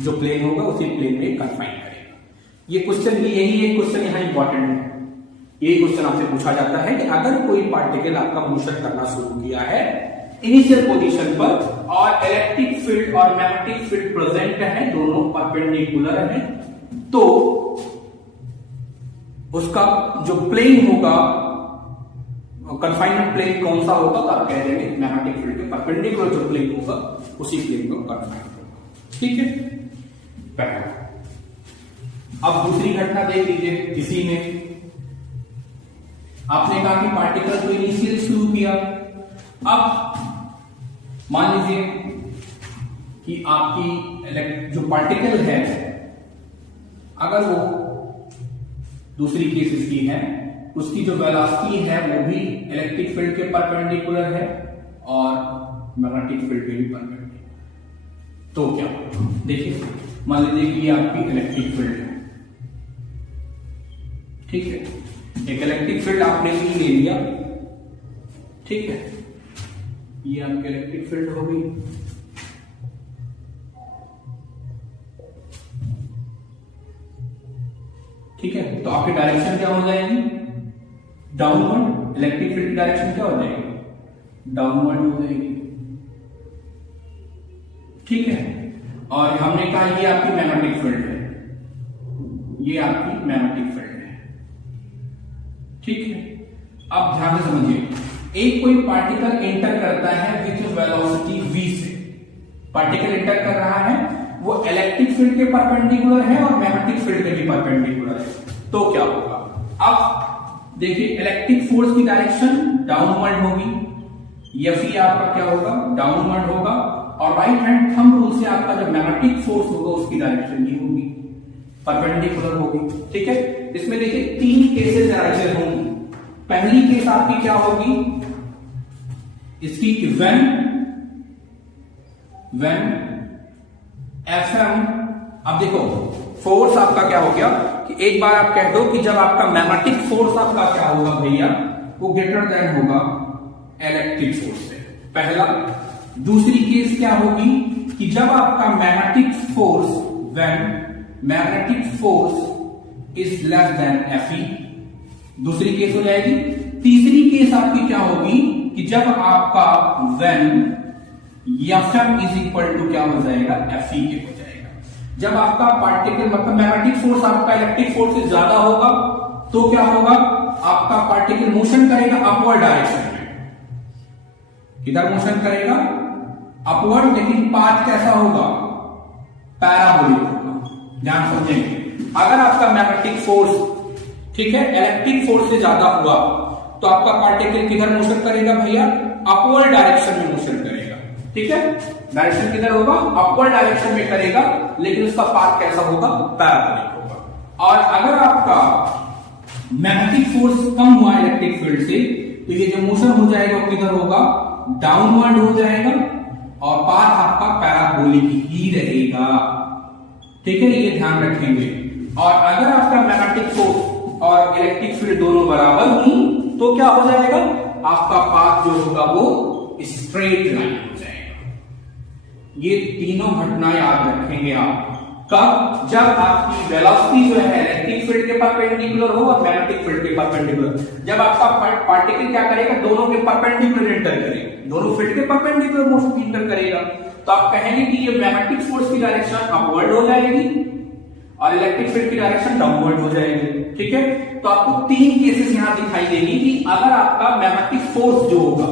जो प्लेन होगा उसी प्लेन में कन्फाइन करेगा। ये क्वेश्चन, यही एक क्वेश्चन यहां इंपॉर्टेंट है। यही क्वेश्चन आपसे पूछा जाता है कि अगर कोई पार्टिकल आपका मोशन करना शुरू किया है इनिशियल पोजीशन पर और इलेक्ट्रिक फील्ड और मैग्नेटिक फील्ड प्रेजेंट है, दोनों परपेंडिकुलर है, तो उसका जो प्लेन होगा, कन्फाइनमेंट प्लेन कौन सा होगा, तो आप कह देंगे मैग्नेटिक फील्ड के परपेंडिकुलर जो प्लेन होगा उसी प्लेन को कन्फाइन होगा। ठीक है, पहला। अब दूसरी घटना देख लीजिए। इसी में आपने कहा कि पार्टिकल को इनिशियल शुरू किया। अब मान लीजिए कि आपकी जो पार्टिकल है, अगर वो दूसरी केस इसकी है, उसकी जो वेलोसिटी है वो भी इलेक्ट्रिक फील्ड के परपेंडिकुलर है और मैग्नेटिक फील्ड के भी परपेंडिकुलर। तो क्या देखिए, मान लीजिए कि ये आपकी इलेक्ट्रिक फील्ड है, ठीक है, एक इलेक्ट्रिक फील्ड आपने E ले लिया, ठीक है, ये आपकी इलेक्ट्रिक फील्ड हो गई। ठीक है, तो आपकी डायरेक्शन क्या हो जाएगी, डाउनवर्ड। इलेक्ट्रिक फील्ड की डायरेक्शन क्या हो जाएगी, डाउनवर्ड हो जाएगी। ठीक है, और हमने कहा ये आपकी मैग्नेटिक फील्ड है, ये आपकी मैग्नेटिक फील्ड है। ठीक है, अब ध्यान से समझिए, एक कोई पार्टिकल एंटर करता है विथ वेलोसिटी v से, पार्टिकल एंटर कर रहा है, वो इलेक्ट्रिक फील्ड के परपेंडिकुलर है और मैग्नेटिक फील्ड के भी परपेंडिकुलर है, तो क्या होगा। अब देखिए, इलेक्ट्रिक फोर्स की डायरेक्शन डाउनवर्ड होगी, Fe आपका क्या होगा, डाउनवर्ड होगा, और राइट हैंड थंब रूल से आपका जो मैग्नेटिक फोर्स होगा उसकी डायरेक्शन ये होगी, परपेंडिकुलर होगी। ठीक है, इसमें देखिए 3 केसेस अराइज होंगी। पहली केस आपकी क्या होगी, इसकी व्हेन Fm, अब देखो फोर्स आपका क्या हो गया कि एक बार आप कह दो कि जब आपका मैग्नेटिक फोर्स आपका क्या होगा भैया, वो ग्रेटर देन होगा इलेक्ट्रिक फोर्स से, पहला। दूसरी केस क्या होगी कि जब आपका magnetic force, when magnetic force is less than Fe, दूसरी केस हो जाएगी। तीसरी केस आपकी क्या होगी कि जब आपका when Fm is equal to क्या हो जाएगा, Fe के हो जाएगा। जब आपका पार्टिकल मतलब मैग्नेटिक फोर्स आपका इलेक्ट्रिक फोर्स से ज्यादा होगा तो क्या होगा, आपका पार्टिकल मोशन करेगा अपवर्ड डायरेक्शन में। किधर मोशन करेगा, अपवर्ड, लेकिन पाथ कैसा होगा, पैराबोलिक होगा। ध्यान समझेंगे, अगर आपका मैग्नेटिक फोर्स, ठीक है, इलेक्ट्रिक फोर्स से ज्यादा हुआ तो आपका पार्टिकल किधर मोशन करेगा भैया, अपवर्ड डायरेक्शन में मोशन करेगा। ठीक है, डायरेक्शन किधर होगा, अपवर्ड डायरेक्शन में करेगा, लेकिन उसका पाथ कैसा होगा, पैराबोलिक होगा। और अगर आपका मैग्नेटिक फोर्स कम हुआ इलेक्ट्रिक फील्ड से, तो ये जो मोशन हो जाएगा वो किधर होगा, डाउनवर्ड हो जाएगा, और पाथ आपका पैराबोलिक ही रहेगा। ठीक है, ये ध्यान रखेंगे। और अगर आपका मैग्नेटिक फोर्स और इलेक्ट्रिक फील्ड दोनों बराबर हुई तो क्या हो जाएगा, आपका पाथ जो होगा वो स्ट्रेट लाइन हो जाएगा। ये तीनों घटना याद रखेंगे आप, कब, जब आपकी वेलोसिटी जो है इलेक्ट्रिक फील्ड के परपेंडिकुलर हो और मैग्नेटिक फील्ड के परपेंडिकुलर। जब आपका पार्टिकल क्या करेगा, दोनों के परपेंडिकुलर एंटर करेगा, दोनों फील्ड के परपेंडिकुलर मोशन एंटर करेगा, तो आप कहेंगे कि ये मैग्नेटिक फोर्स की डायरेक्शन अपवर्ड हो जाएगी और इलेक्ट्रिक फील्ड की डायरेक्शन डाउनवर्ड हो जाएगी। ठीक है, तो आपको 3 केसेस यहां दिखाई देंगी कि अगर आपका मैग्नेटिक फोर्स जो होगा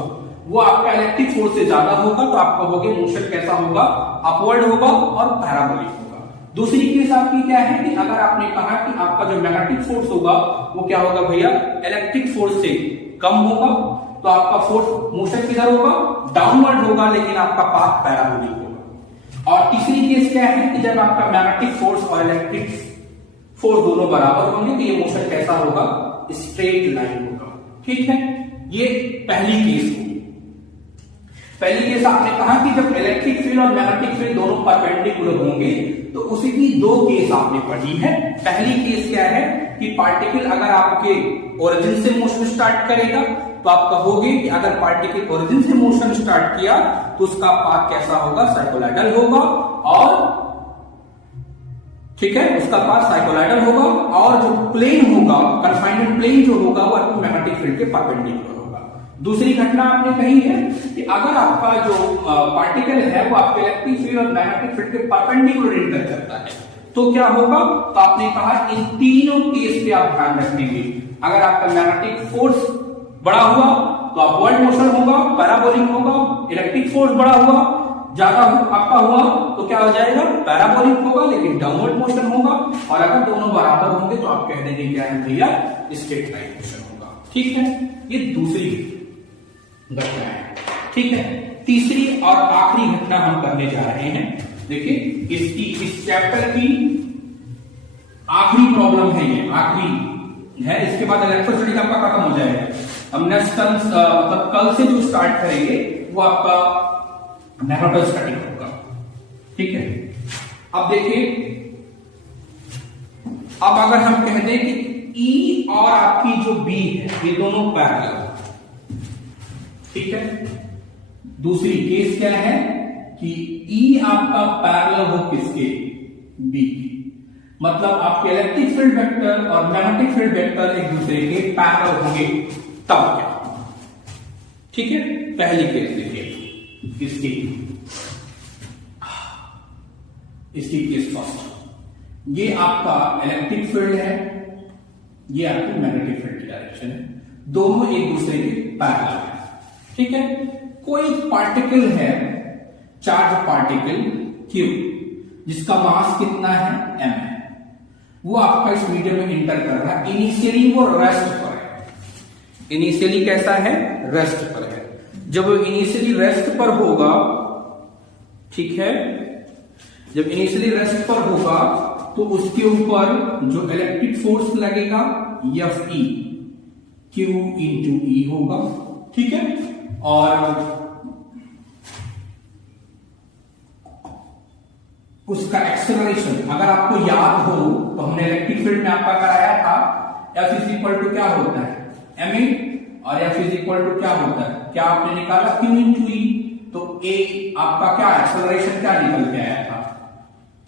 वो आपका इलेक्ट्रिक फोर्स से ज्यादा होगा तो आप कहोगे मोशन कैसा होगा, अपवर्ड होगा और पैराबोलिक होगा। दूसरी केस आपकी क्या है कि अगर आपने कहा कि आपका जो मैग्नेटिक फोर्स होगा वो क्या होगा भैया, इलेक्ट्रिक फोर्स से कम होगा, तो आपका फोर्स मोशन किधर होगा, डाउनवर्ड होगा, लेकिन आपका पाथ पैराबोलिक होगा। और तीसरी केस क्या है कि जब आपका मैग्नेटिक फोर्स और इलेक्ट्रिक फोर्स दोनों बराबर होंगे तो ये मोशन कैसा होगा, स्ट्रेट लाइन होगा। ठीक है, ये पहली केस होगी। पहली केस आपने कहा कि जब इलेक्ट्रिक फील्ड और मैग्नेटिक फील्ड दोनों परपेंडिकुलर होंगे तो उसी की 2 केस आपने पढ़ी है। पहली केस क्या है कि पार्टिकल अगर आपके ओरिजिन से मोशन स्टार्ट करेगा तो आप कहोगे कि अगर पार्टिकल ओरिजिन से मोशन स्टार्ट किया तो उसका पाथ कैसा होगा, साइक्लोइडल होगा, और ठीक है, उसका पाथ साइक्लोइडल होगा, और जो प्लेन होगा, कन्फाइनमेंट प्लेन जो होगा वो मैग्नेटिक फील्ड के परपेंडिकुलर होगा। दूसरी घटना आपने कही है कि अगर आपका जो पार्टिकल है वो आपके इलेक्ट्रिक फील्ड और मैग्नेटिक फील्ड के परपेंडिकुलर इंटर करता है तो क्या होगा, तो आपने कहा इन तीनों केस पे आप ध्यान रखेंगे। अगर आपका मैग्नेटिक फोर्स बड़ा हुआ तो अपवर्ड मोशन होगा, पैराबोलिक होगा। इलेक्ट्रिक फोर्स बड़ा हुआ, ज्यादा आपका हुआ तो क्या हो जाएगा, पैराबोलिक होगा लेकिन डाउनवर्ड मोशन होगा। और अगर दोनों बराबर होंगे तो आप कह देंगे क्या है भैया, स्ट्रेट लाइन मोशन होगा। ठीक है, ये दूसरी घटना है। ठीक है, तीसरी और आखिरी घटना हम करने जा रहे हैं। देखिए इस चैप्टर की आखिरी प्रॉब्लम है, ये आखिरी है। इसके बाद इलेक्ट्रोस्टैटिक आपका खत्म हो जाएगा। हम नेक्स्ट मतलब कल से जो स्टार्ट करेंगे वो आपका मैग्नेटोस्टैटिक होगा। ठीक है, अब देखिए, अब अगर हम कह दें कि E और आपकी जो B है ये दोनों पैरेलल, ठीक है। दूसरी केस क्या है कि E आपका पैरेलल हो किसके, B की, मतलब आपके इलेक्ट्रिक फील्ड वेक्टर और मैग्नेटिक फील्ड वेक्टर एक दूसरे के पैरेलल होंगे, तब क्या। ठीक है, पहली केस देखिए इसकी केस फर्स्ट। ये आपका इलेक्ट्रिक फील्ड है, ये आपकी मैग्नेटिक फील्ड की डायरेक्शन है, दोनों एक दूसरे के पैरेलल है। ठीक है, कोई पार्टिकल है, चार्ज पार्टिकल Q, जिसका मास कितना है, m है, वो आपका इस मीडियम में इंटर कर रहा है। इनिशियली वो रेस्ट पर है, इनिशियली कैसा है, रेस्ट पर है। जब वो इनिशियली रेस्ट पर होगा, ठीक है, जब इनिशियली रेस्ट पर होगा तो उसके ऊपर जो इलेक्ट्रिक फोर्स लगेगा Fe, Q इंटू E होगा। ठीक है, और उसका एक्सेलरेशन अगर आपको याद हो तो हमने इलेक्ट्रिक फील्ड में आपका कराया था, F इज इक्वल टू क्या होता है, ma, और F इज इक्वल टू क्या होता है, क्या आपने निकाला, Q इंटू E। तो A आपका क्या एक्सेलरेशन क्या निकल के आया था,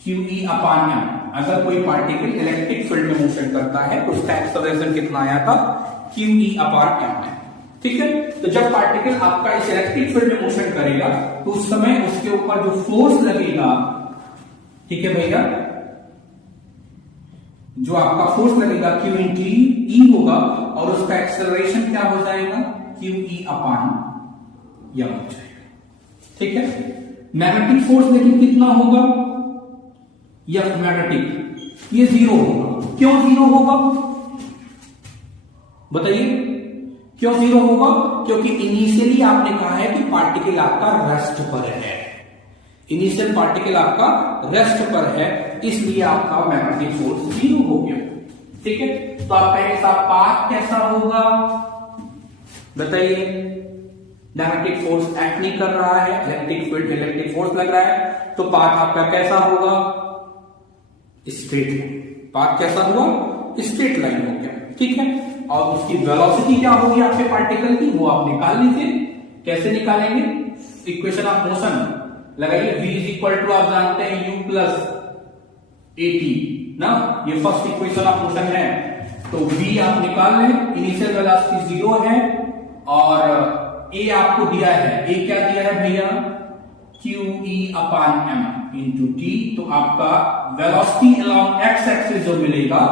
QE अपान m। अगर कोई पार्टिकल इलेक्ट्रिक फील्ड में मोशन करता है तो उसका एक्सेलरेशन कितना आया था, QE अपान m है। ठीक है, तो जब पार्टिकल आपका इस इलेक्ट्रिक फील्ड में मोशन करेगा तो उस समय उसके ऊपर जो फोर्स लगेगा, ठीक है भैया, जो आपका फोर्स लगेगा Q इंटू E होगा, और उसका एक्सेलरेशन क्या हो जाएगा, QE अपान m हो जाएगा। ठीक है, मैग्नेटिक फोर्स लेकिन कितना होगा, F मैग्नेटिक, ये 0 होगा। क्यों 0 होगा, बताइए क्यों 0 होगा, क्योंकि इनिशियली आपने कहा है कि पार्टिकल आपका रेस्ट पर है, इनिशियल पार्टिकल आपका रेस्ट पर है, इसलिए आपका मैग्नेटिक फोर्स 0 हो गया। ठीक है, तो आप कहेंगे साहब पाथ कैसा होगा, बताइए, मैग्नेटिक फोर्स एक्ट नहीं कर रहा है, इलेक्ट्रिक फील्ड इलेक्ट्रिक फोर्स लग रहा है, तो पाथ आपका कैसा होगा, स्ट्रेट लाइन। पाथ कैसा हुआ, स्ट्रेट लाइन हो गया। ठीक है, और उसकी वेलोसिटी क्या होगी आपके पार्टिकल की, वो आप निकाल लीजिए। कैसे निकालेंगे, इक्वेशन ऑफ मोशन लगाइए, v इज इक्वल टू आप जानते हैं u प्लस at ना, ये फर्स्ट इक्वेशन ऑफ मोशन है। तो v आप निकाल लें, इनिशियल वेलोसिटी 0 है, और a आपको दिया है, a क्या दिया है भैया, QE अपान m इंटू टी। तो आपका वेलोसिटी अलोंग एक्स एक्सिस जो मिलेगा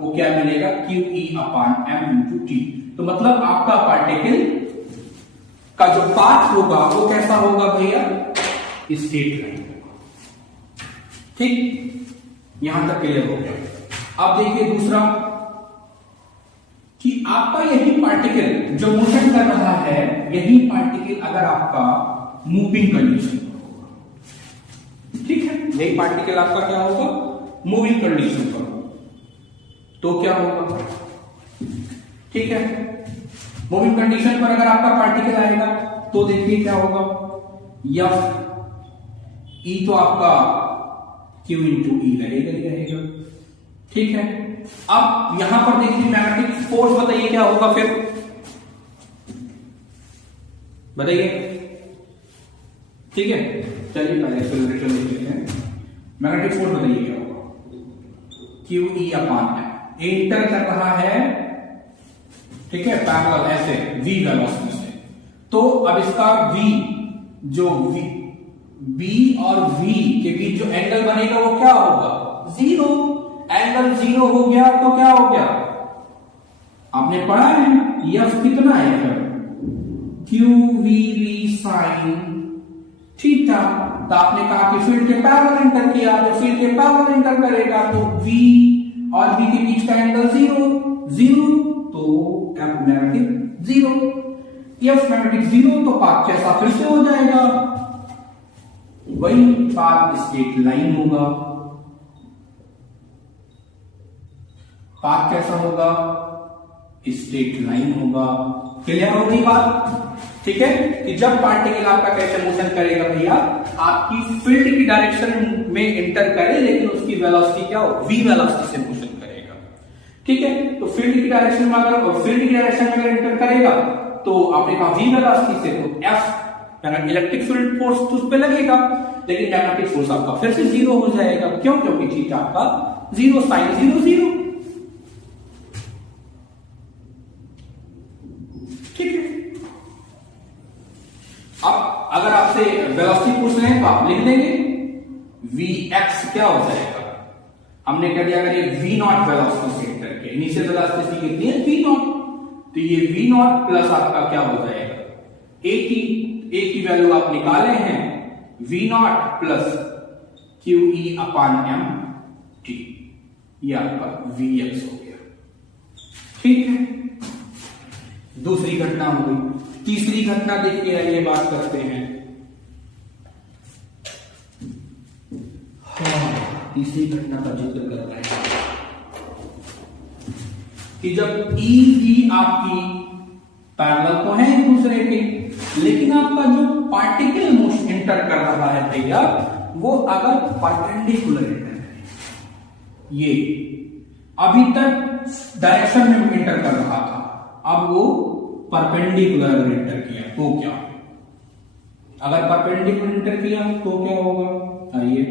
वो क्या मिलेगा, QE अपान m इंटू टी। तो मतलब आपका पार्टिकल का जो पाथ होगा वो कैसा होगा भैया, स्ट्रेट लाइन। ठीक, यहां तक क्लियर हो गया। अब देखिए दूसरा, कि आपका यही पार्टिकल जो मोशन कर रहा है, यही पार्टिकल अगर आपका मूविंग कंडीशन पर होगा, ठीक है, यही पार्टिकल आपका क्या होगा, मूविंग कंडीशन पर होगा, तो क्या होगा, ठीक है, मूविंग कंडीशन पर अगर आपका पार्टिकल आएगा तो देखिए क्या होगा, F E तो आपका Q इंटू E लगेगा ही रहेगा। ठीक है, अब यहां पर देखिए मैग्नेटिक फोर्स बताइए क्या होगा, फिर बताइए। ठीक है, चलिए पहले एक्सेलरेशन देख लेते हैं। मैग्नेटिक फोर्स बताइए क्या होगा, QE अपान m, इंटर कर रहा है, ठीक है, पैरेलल ऐसे v वेलोसिटी से, तो अब इसका v जो b और v के बीच जो एंगल बनेगा वो क्या होगा, जीरो। एंगल जीरो हो गया तो क्या हो गया, आपने पढ़ा है f कितना है फिर, QVV sin थीटा। तो आपने कहा कि फील्ड के पैरेलल एंटर किया, तो फील्ड के पैरेलल एंटर करेगा तो v और v के बीच का एंगल जीरो, जीरो तो f magnetic zero. f magnetic zero तो पाथ कैसा फिर से हो जाएगा, वही पाथ स्ट्रेट लाइन होगा। पाथ कैसा होगा, स्ट्रेट लाइन होगा। क्लियर हो गई बात, ठीक है। कि जब पार्टिकल आपका कैसे मोशन करेगा भैया, आपकी फील्ड की डायरेक्शन में एंटर करे, लेकिन उसकी वेलोसिटी क्या हो, v वेलोसिटी से मोशन करेगा, ठीक है। तो फील्ड की डायरेक्शन में अगर एंटर करेगा तो आपने कहा v वेलोसिटी से, तो f इलेक्ट्रिक फील्ड फोर्स तो उस पे लगेगा, लेकिन मैग्नेटिक फोर्स आपका फिर से जीरो हो जाएगा। क्यों, क्योंकि थीटा आपका जीरो, साइन जीरो जीरो, ठीक है। अब अगर आपसे वेलोसिटी पूछ रहे हैं तो आप लिख लेंगे vx क्या हो जाएगा, हमने कह दिया अगर ये v नॉट वेलोसिटी से एंटर किया, इनिशियल वेलोसिटी कितनी है v नॉट, तो ये v नॉट प्लस आपका क्या हो जाएगा a की वैल्यू आप निकाले हैं, v not plus QE upon m t, ये आपका vx हो गया, ठीक है। दूसरी घटना हो गई। तीसरी घटना देखिए, आइए बात करते हैं। हाँ, तीसरी घटना का जिक्र कर रहे हैं कि जब E V आपकी पैरेलल तो है एक दूसरे के, लेकिन आपका जो पार्टिकल मोशन एंटर कर रहा है भैया, वो अगर परपेंडिकुलर एंटर करे, ये अभी तक डायरेक्शन में एंटर कर रहा था, अब वो परपेंडिकुलर एंटर किया तो क्या, अगर परपेंडिकुलर एंटर किया तो क्या होगा, आइए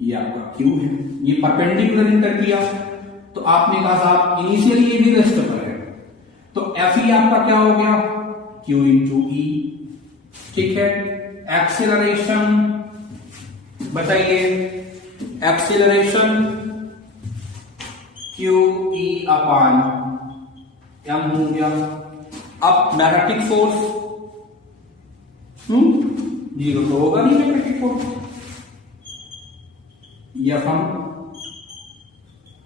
ये आपका Q है, ये परपेंडिकुलर एंटर किया तो आपने कहा साहब इनिशियली ये भी रेस्ट पर है, तो Fe आपका क्या हो गया, Q इंटू E, ठीक है। एक्सेलरेशन बताइए, एक्सेलरेशन QE अपान m हो गया। अब मैग्नेटिक फोर्स जीरो तो होगा नहीं मैग्नेटिक फोर्स, या हम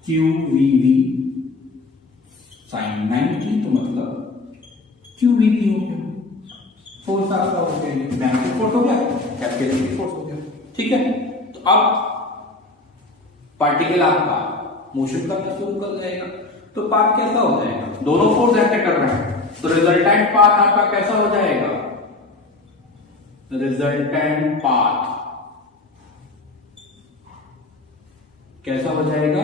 QVV साइन 90, तो मतलब QVV हो गया, फोर्स आपका हो गया, मैग्नेटिक फोर्स हो गया, कैपिटल फोर्स हो गया, ठीक है। तो अब पार्टिकल आपका मोशन करना शुरू कर जाएगा, तो पाथ कैसा हो जाएगा, दोनों फोर्स ऐसे कर रहे हैं, तो रिजल्टेंट पाथ आपका कैसा हो जाएगा, रिजल्टेंट पाथ कैसा हो जाएगा,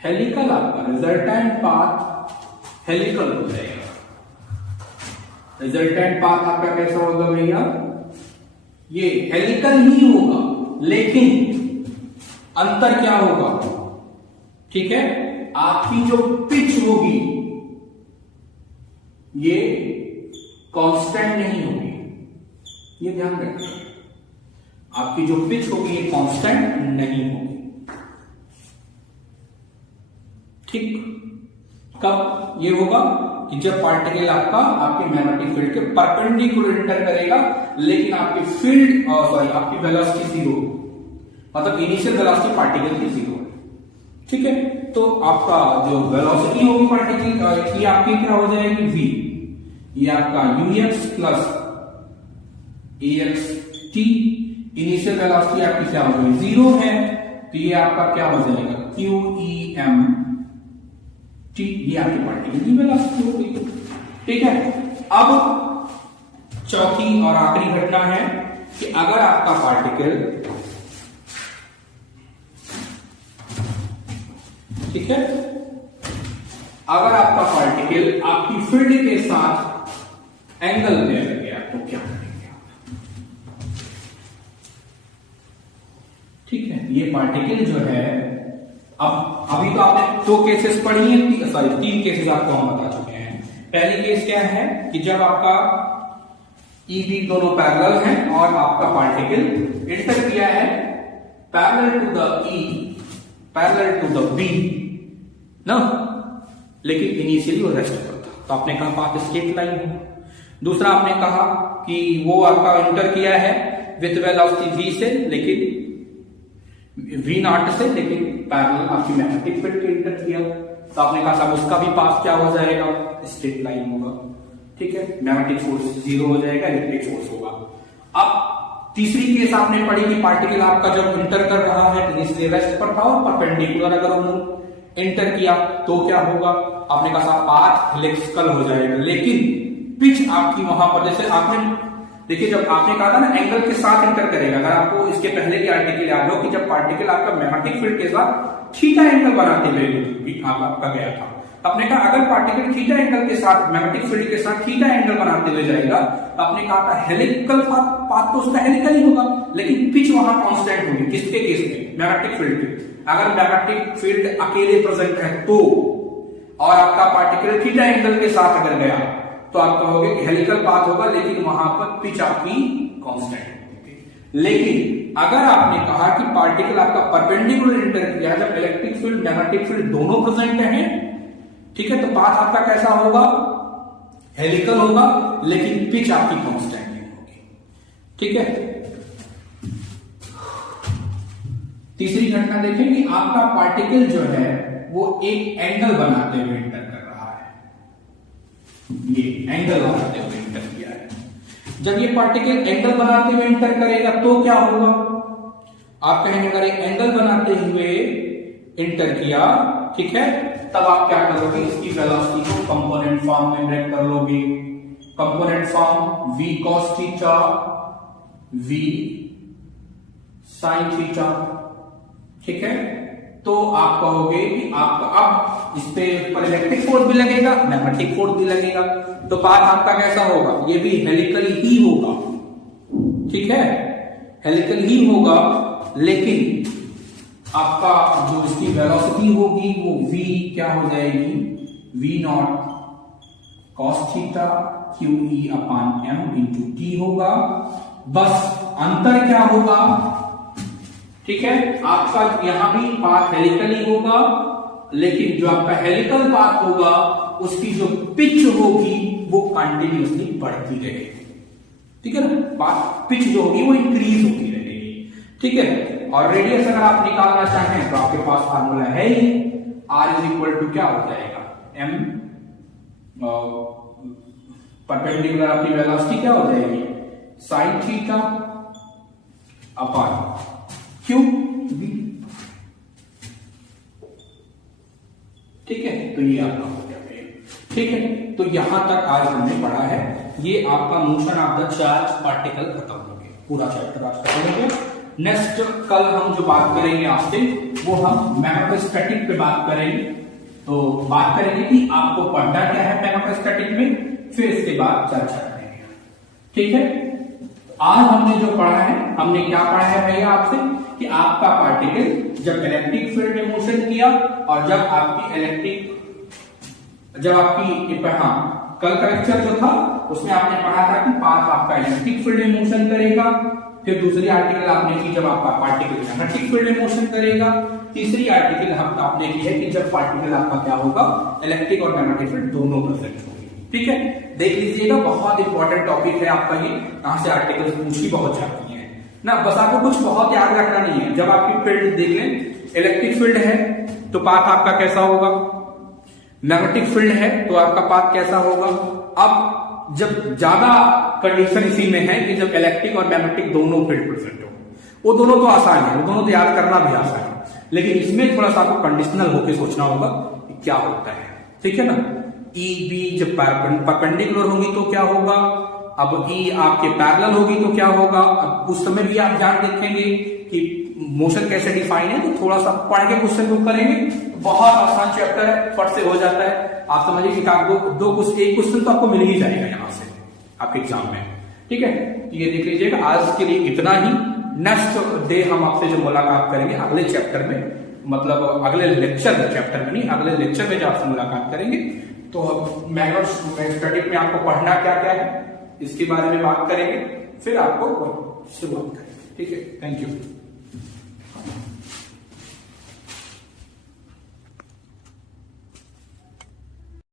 हेलिकल, आपका रिजल्टेंट पाथ हेलिकल हो जाएगा। रिजल्टेंट पाथ आपका कैसा होगा भैया, ये हेलिकल ही होगा, लेकिन अंतर क्या होगा, ठीक है, आपकी जो पिच होगी ये कांस्टेंट नहीं होगी, ये ध्यान रखिए, आपकी जो पिच होगी ये कांस्टेंट नहीं होगी, ठीक। कब ये होगा कि जब पार्टिकल आपका आपके मैग्नेटिक फील्ड के परपेंडिकुलर एंटर करेगा, लेकिन आपकी फील्ड सॉरी आपकी वेलोसिटी जीरो, मतलब इनिशियल वेलोसिटी पार्टिकल की जीरो, ठीक है। तो आपका जो वेलोसिटी होगी पार्टिकल, ये आपकी क्या हो जाएगी v, ये आपका ux plus ax t, initial velocity आपकी क्या हो गई जीरो है, तो ये आपका क्या हो जाएगा QEm t, ये आपकी पार्टिकल की वेलोसिटी हो गई, ठीक है। अब चौथी और आखिरी घटना है कि अगर आपका पार्टिकल, ठीक है, अगर आपका पार्टिकल आपकी फील्ड के साथ एंगल में लग गया तो क्या करेंगे आप, ठीक है। ये पार्टिकल जो है, अब अभी तो आपने दो केसेस पढ़ी हैं, सॉरी तीन केसेस आपको हम बता चुके हैं। पहली केस क्या है कि जब आपका ई बी दोनों पैरेलल हैं और आपका पार्टिकल इंटर किया है parallel to the E parallel to the B ना, लेकिन इनिशियली वो रेस्ट पर था, तो आपने कहा पाथ स्ट्रेट लाइन हो। दूसरा आपने कहा कि वो आपका इंटर किया है विथ वेलोसिटी v से, लेकिन v0 से, लेकिन पैरेलल आपकी मैग्नेटिक फील्ड के इंटर किया, तो आपने कहा साहब उसका भी पाथ क्या हो जाएगा, स्ट्रेट लाइन होगा। ठीक है, मैग्नेटिक फोर्स 0 हो जाएगा, इलेक्ट्रिक फोर्स होगा। अब तीसरी केस आपने पढ़ी कि पार्टिकल आपका जब इंटर कर रहा है तो इसलिए रेस्ट पर था और परपेंडिकुलर अगर हम इंटर किया तो क्या होगा, आपने कहा साहब पाथ हेलिक्सिकल हो जाएगा, लेकिन पिच आपकी वहां पर, जैसे आपने देखिए जब आपने कहा था ना एंगल के साथ इंटर करेगा, अगर आपको इसके पहले की आर्टिकल याद हो कि जब पार्टिकल आपका मैग्नेटिक फील्ड के साथ थीटा एंगल बनाते हुए आपका गया था, आपने कहा अगर पार्टिकल थीटा एंगल के साथ मैग्नेटिक फील्ड के साथ थीटा एंगल बनाते हुए जाएगा तो आपने कहा था हेलिकल पाथ तो उसका हेलिकल ही होगा, लेकिन पिच वहां कांस्टेंट होगी। किसके केस में, मैग्नेटिक फील्ड के। अगर मैग्नेटिक फील्ड अकेले प्रेजेंट है तो, और आपका पार्टिकल थीटा एंगल के साथ अगर गया तो आप कहोगे कि हेलिकल पाथ होगा, लेकिन वहां पर पिच आपकी कांस्टेंट होगी। लेकिन अगर आपने कहा कि पार्टिकल आपका परपेंडिकुलर इंटर किया, जब इलेक्ट्रिक फील्ड मैग्नेटिक फील्ड दोनों प्रेजेंट हैं, ठीक है, तो पाथ आपका कैसा होगा, हेलिकल होगा, लेकिन पिच आपकी कांस्टेंट नहीं होगी। ठीक है, तीसरी घटना देखें कि आपका पार्टिकल जो है वो एक एंगल बनाते हुए इंटर कर रहा है, ये एंगल बनाते हुए इंटर किया है। जब ये पार्टिकल एंगल बनाते हुए इंटर करेगा तो क्या होगा, आप कहेंगे अगर एक एंगल बनाते हुए इंटर किया, ठीक है, तब आप क्या करोगे, इसकी वेलोसिटी को कंपोनेंट फॉर्म में ब्रेक कर लोगे। Component form v cos theta v sin theta, ठीक है, तो आप कहोगे कि आपका अब इस पे पर इलेक्ट्रिक फोर्स भी लगेगा, मैग्नेटिक फोर्स भी लगेगा, तो पाथ आपका कैसा होगा, ये भी हेलिकल ही होगा। ठीक है, हेलिकल ही होगा, लेकिन आपका जो इसकी वेलोसिटी होगी वो v क्या हो जाएगी, v0 cos theta QE upon m into t होगा। बस अंतर क्या होगा, ठीक है, आपका यहां भी पाथ हेलिकल ही होगा, लेकिन जो आपका हेलिकल पाथ होगा उसकी जो पिच होगी वो कंटिन्यूअसली बढ़ती रहेगी। ठीक है ना, पाथ पिच जो होगी वो इंक्रीज होती रहेगी। ठीक है, और रेडियस अगर आप निकालना चाहें तो आपके पास फार्मूला है ही, r इज इक्वल टू क्या हो जाएगा, m परपेंडिकुलर आपकी वेलोसिटी क्या हो जाएगी, sin theta upon q v। ठीक है, तो ये आपका हो गया। ठीक है, तो यहां तक आज हमने पढ़ा है, ये आपका motion of the charge particle खत्म हो गया, पूरा चैप्टर आज खत्म हो गया। नेक्स्ट कल हम जो बात करेंगे आपसे वो हम मैग्नेटोस्टैटिक पे बात करेंगे, तो बात करेंगे कि आपको पढ़ना क्या है मैग्नेटोस्टैटिक में, फिर इसके बाद चर्चा करेंगे। ठीक है, आज हमने जो पढ़ा है, हमने क्या पढ़ा है भैया आपसे कि आपका पार्टिकल जब इलेक्ट्रिक फील्ड में मोशन किया और जब आपकी कल का लेक्चर जो था उसमें आपने पढ़ा था कि पाथ आपका इलेक्ट्रिक फील्ड में मोशन करेगा, फिर दूसरी आर्टिकल आपने की जब आपका पार्टिकल मैग्नेटिक फील्ड में मोशन करेगा, तीसरी आर्टिकल आपने की है कि जब पार्टिकल आपका क्या होगा, इलेक्ट्रिक और मैग्नेटिक फील्ड दोनों प्रेजेंट होंगे। ठीक है, देख लीजिएगा, बहुत इंपॉर्टेंट टॉपिक है आपका ये, कहां से आर्टिकल पूछी बहुत जाती है ना, बस आपको कुछ बहुत याद रखना नहीं है। जब आपकी फील्ड देख लें, इलेक्ट्रिक फील्ड है तो पाथ आपका कैसा होगा, मैग्नेटिक फील्ड है तो आपका पाथ कैसा होगा। अब जब ज्यादा कंडीशन इसी में है कि जब इलेक्ट्रिक और मैग्नेटिक दोनों फील्ड प्रेजेंट हो, वो दोनों तो आसान है, वो दोनों तो याद करना भी आसान है, लेकिन इसमें थोड़ा सा आपको कंडीशनल होकर सोचना होगा कि क्या होता है। ठीक है ना, ई बी जब परपेंडिकुलर होगी तो क्या होगा, अब ई आपके पैरेलल होगी तो क्या होगा। अब उस समय भी आप ध्यान रखेंगे कि मोशन कैसे डिफाइन है, तो थोड़ा सा पढ़ के क्वेश्चन को करेंगे, बहुत आसान चैप्टर है, फट से हो जाता है। आप समझिए कि एक क्वेश्चन तो आपको मिल ही जाएगा यहां से आपके एग्जाम में। ठीक है, ये देख लीजिएगा, आज के लिए इतना ही। नेक्स्ट डे हम आपसे जो मुलाकात करेंगे अगले चैप्टर में, मतलब अगले लेक्चर में, चैप्टर में नहीं, अगले लेक्चर में जो आपसे मुलाकात करेंगे तो मैग्नेटोस्टैटिक में आपको पढ़ना क्या क्या है इसके बारे में बात करेंगे, फिर आपको शुरुआत करेंगे। ठीक है, थैंक यू।